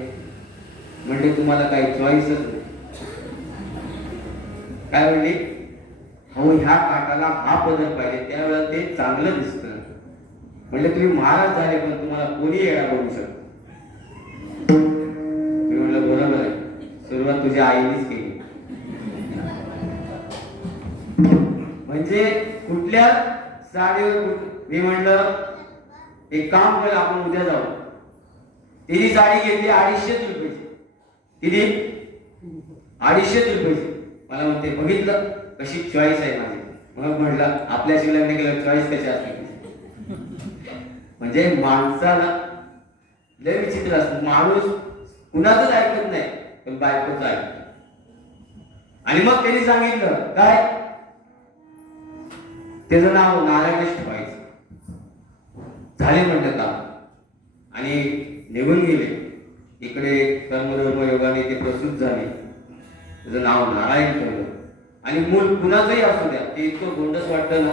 म्हणजे तुम्हाला काही चॉईसच नाही. काय म्हणली, हो ह्या काटाला हा पदर पाहिजे, त्यावेळेला ते चांगलं दिसतं. म्हणजे तुम्ही महाराज झाले पण तुम्हाला कोणी येडा बोलू शकतो. मी म्हणलं बरोबर आहे, सुरुवात तुझ्या आईनेच केली. म्हणजे कुठल्या साडीवर मी म्हणलं एक काम कर, आपण उद्या जाऊ. तिने साडी घेतली 250 रुपयाची. किती? 250 रुपयाची. मला म्हणते बघितलं कशी चॉईस आहे माझी. मग म्हटलं आपल्याशी लग्न केलं चॉईस कशी असते. म्हणजे माणसाला लय विचित्र असतं, माणूस कुणाचंच ऐकत नाही पण बायकोच ऐकत. आणि मग त्यांनी सांगितलं काय, त्याचं नाव नारायणच ठेवायचं. झाले म्हटलं काम आणि निघून गेले. इकडे कर्मधर्म योगाने ते प्रसूत झाले, त्याचं नाव नारायण ठेवलं. आणि मूल कुणाचंही असू द्या, ते इतकं गोंडस वाटतं ना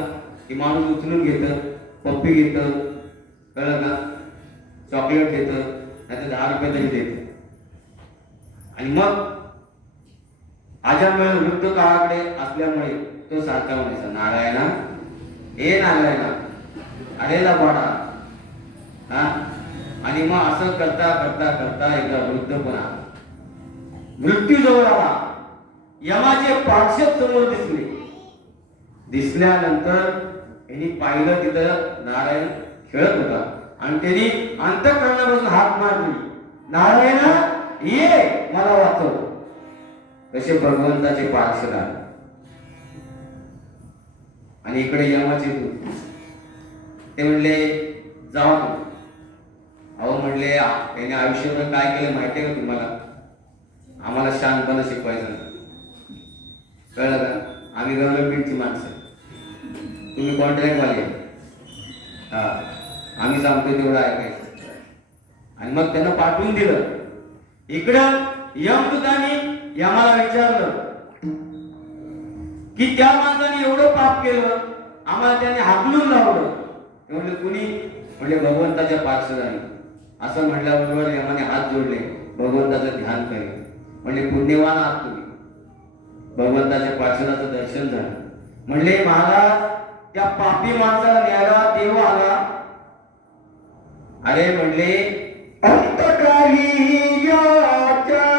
की माणूस उचलून घेतं, पप्पी घेतं, कळलं का, चॉकलेट देतं, नाही तर 10 रुपये तरी देतं. आणि मग आजांमुळे वृद्ध काळाकडे असल्यामुळे तो सारखा म्हणायचा नारायणा, ए नारायणा, अरे लबाडा. हा, आणि मग असं करता करता करता एकदा वृद्धपणा, मृत्यू जवळ आला. यमाचे पार्षद समोर दिसले. दिसल्यानंतर यांनी पाहिलं तिथं नारायण खेळत होता आणि त्यांनी अंतःकरणापासून हात मारली, नारायणा ये मला वाचव. कसे भगवंताचे पार्षद आले. आणि इकडे यमाचे दूत ते म्हणले जावा तू. अहो म्हणले त्याने आयुष्यभर काय केलं माहितीये का तुम्हाला, आम्हाला शांतपणा शिकवायचं. कळलं का, आम्ही गव्हर्नमेंटची माणसं, तुम्ही कॉन्ट्रॅक्ट वाले. हा, आम्ही सांगतो तेवढं ऐकायचं. आणि मग त्यांना पाठवून दिलं. इकडं यमदूतांनी यमाला विचारलं की त्या माणसाने एवढं पाप केलं, आम्हाला त्याने हाकलून लावलं. ते म्हणले कुणी, म्हणजे भगवंताच्या पार्षदाने. असं म्हटल्याबरोबर यमाने हात जोडले, भगवंताचं ध्यान करे. म्हणजे पुण्यवान आहात तुम्ही, भगवंताच्या पार्षदाचं दर्शन झालं. म्हणले महाराज त्या पापी माणसाला न्यायला देव आला. अरे म्हणले अंतकाली याच्या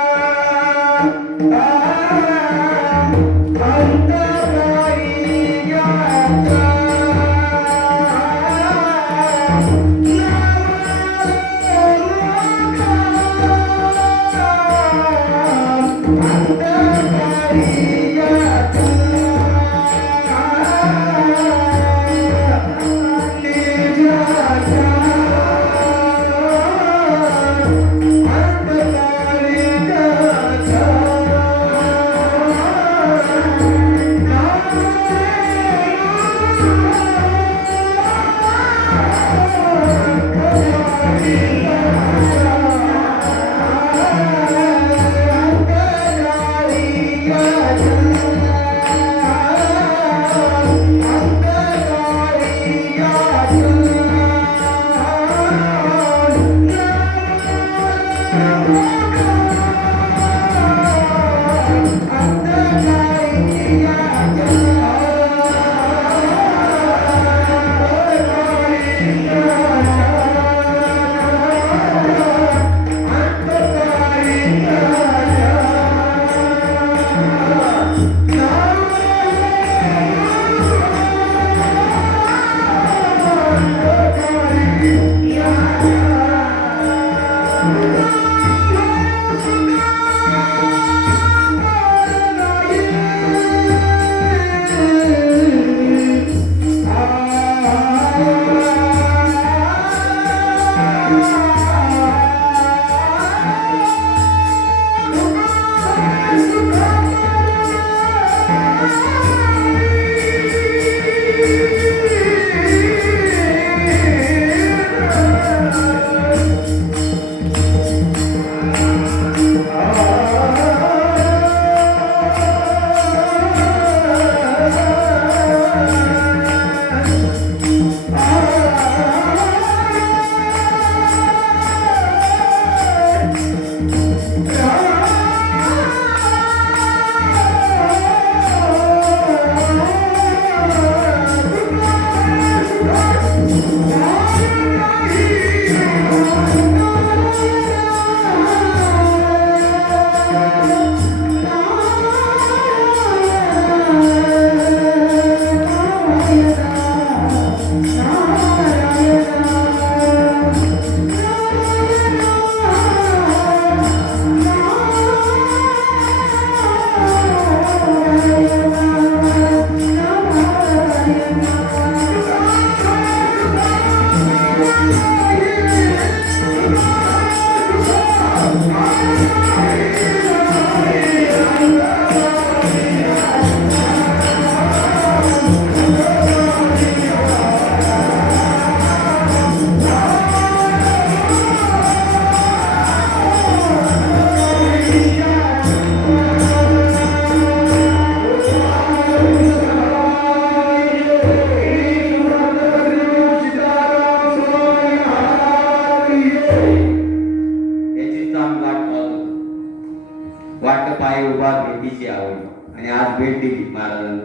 वाट पाय उभा भेटीची आवड आणि आज भेट दिली महाराजांना.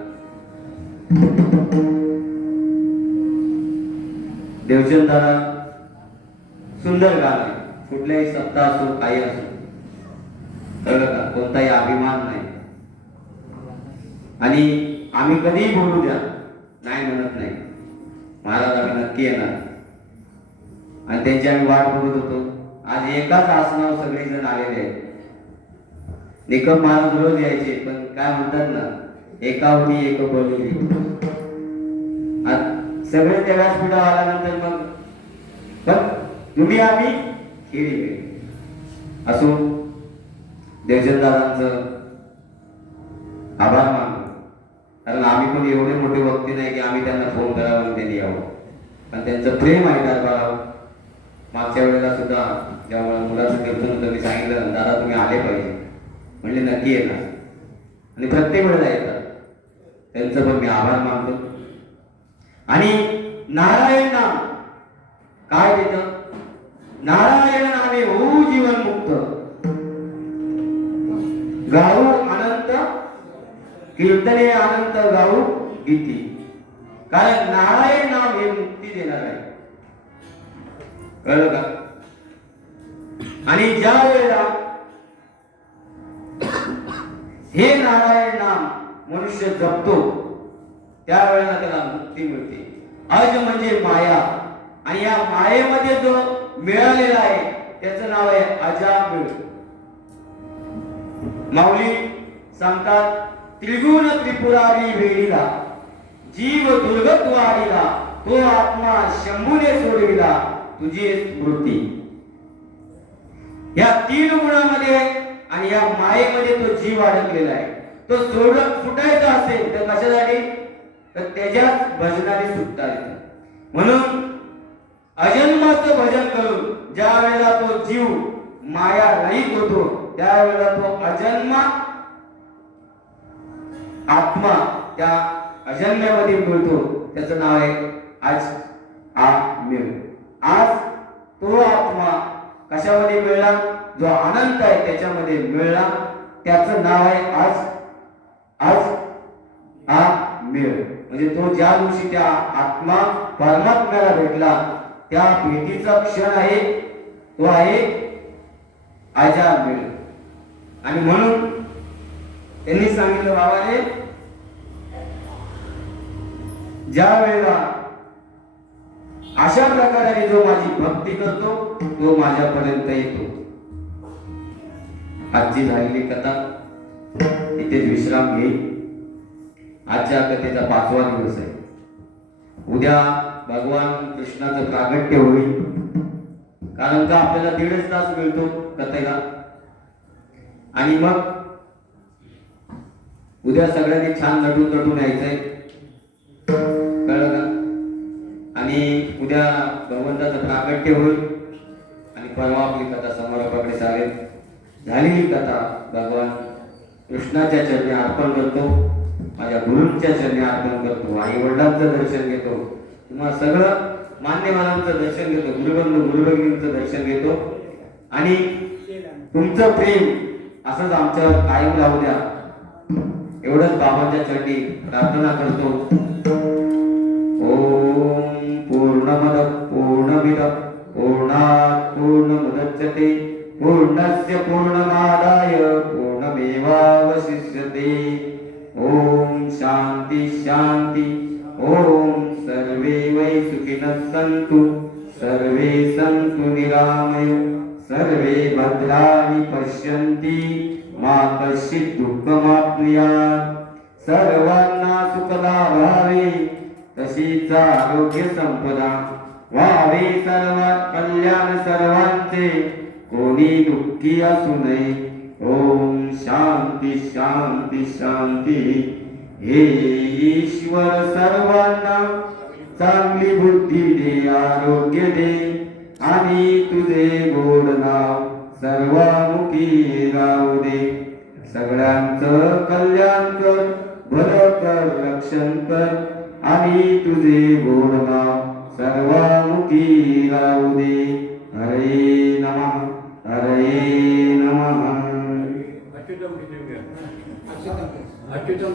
देवचंद दादा सुंदर गाणं आहे. कुठल्याही सप्ताह असो काही असो कळलं का, कोणताही अभिमान नाही आणि आम्ही कधीही बोलू द्या नाही म्हणत नाही. महाराज आम्ही नक्की येणार आणि त्यांची आम्ही वाट बघत होतो. आज एकाच आसनावर सगळेजण आलेले आहेत. निकम महाराज रोज यायचे पण काय म्हणतात ना, एकावरी एक बोलली. सगळे त्या व्यासपीठावर आल्यानंतर मग पण तुम्ही आम्ही खेळी असो. देवचंदारांचं आभार मानतो, कारण आम्ही पण एवढे मोठे वक्ते नाही की आम्ही त्यांना फोन करावा आणि त्यांनी यावं, पण त्यांचं प्रेम आहे दरबारावर. मागच्या वेळेला सुद्धा जेव्हा मुलाचं कीर्तन होतं मी सांगितलं दादा तुम्ही आले पाहिजे, म्हणजे नक्की येणार आणि प्रत्येक वेळेला येतात. त्यांचं पण मी आभार मानतो. आणि नारायण नाम काय देतं, नारायण नामे होऊ जीवन मुक्त, गाऊ अनंत कीर्तने अनंत गाऊ गीती. कारण नारायण नाम हे मुक्ती देणार आहे, कळलं का. आणि ज्या वेळेला हे नारायण नाम मनुष्य जपतो त्यावेळेला त्याला मुक्ती मिळते. अज म्हणजे माया, आणि या मायेमध्ये जो मिळालेला आहे त्याचं नाव आहे अजामिळ. माऊली सांगतात त्रिगुण त्रिपुरारी वेळीला जीव दुर्गत्वारीला तो आत्मा शंभूने सोडविला तुझी स्मृती. या तीन गुणामध्ये आणि या मायेमध्ये तो जीव अडकलेला आहे. तो सुटायचा असेल तर कशासाठी, तर त्याच्याच भजनाने सुटता येतं. म्हणून अजन्माचं भजन करून ज्या वेळेला तो जीव माया रहित होतो त्यावेळेला तो अजन्मा आत्मा त्या अजन्म्यामध्ये मिळतो. त्याचं नाव आहे आज मिळ. आज तो आत्मा कशामध्ये मिळला? जो अनंत आहे त्याच्यामध्ये मिळला. त्याचं नाव आहे आज मिळ. म्हणजे तो ज्या दिवशी त्या आत्मा परमात्म्याला भेटला त्या भेटीचा क्षण आहे तो आहे मिळ. आणि म्हणून त्यांनी सांगितलं बाबाने ज्या वेळेला अशा प्रकारे जो माझी भक्ती करतो तो माझ्यापर्यंत येतो. आजची झालेली कथा इथेच विश्राम घेईल. आजच्या कथेचा 5वा दिवस आहे. उद्या भगवान कृष्णाचं प्रागट्य होईल. कारण का आपल्याला 1.5 तास मिळतो कथेला. आणि मग उद्या सगळ्यांनी छान नटून यायचंय. कळलं का? आणि उद्या भगवंताचं प्रागट्य होईल आणि परवा आपली कथा समोराकडे चालेल. झालेली कथा भगवान कृष्णाच्या चरणी अर्पण करतो. माझ्या गुरूंच्या चरणी अर्पण करतो. आई वडिलांचं दर्शन घेतो. तुम्हाला सगळं मान्यवरांचं दर्शन घेतो. गुरुबंधू गुरुभगिनींचं दर्शन घेतो. आणि तुमचं प्रेम असंच आमच्यावर कायम राहू द्या एवढंच बाबांच्या चरणी प्रार्थना करतो. ओम पूर्णमद पूर्णमिदं पूर्णात् पूर्णमुदच्यते पूर्णस्य पूर्णमादाय पूर्णमेवावशिष्यते. ओम शांती शांती. ओम सर्वे वै सुखिनः सन्तु सर्वे सन्तु निरामय सर्वे भद्राणि पश्यन्ति मा कश्चित् दुःखमाप्नुयात्. सर्वांना सुखलाभावे तशीच आरोग्य संपदा व्हावे. सर्व कल्याण सर्वांचे कोणी दुःखी असू नये. ओम शांती शांती शांती. हे ईश्वर सर्वांना चांगली बुद्धी दे आरोग्य दे आणि तुझे गोड नाव सर्वामुखी राहू दे. सगळ्यांचं कल्याण कर भलं कर रक्षण कर आणि तुझे गोड नाव सर्वामुखी राहू दे. हरे नमः हरे नमः. अच्युतम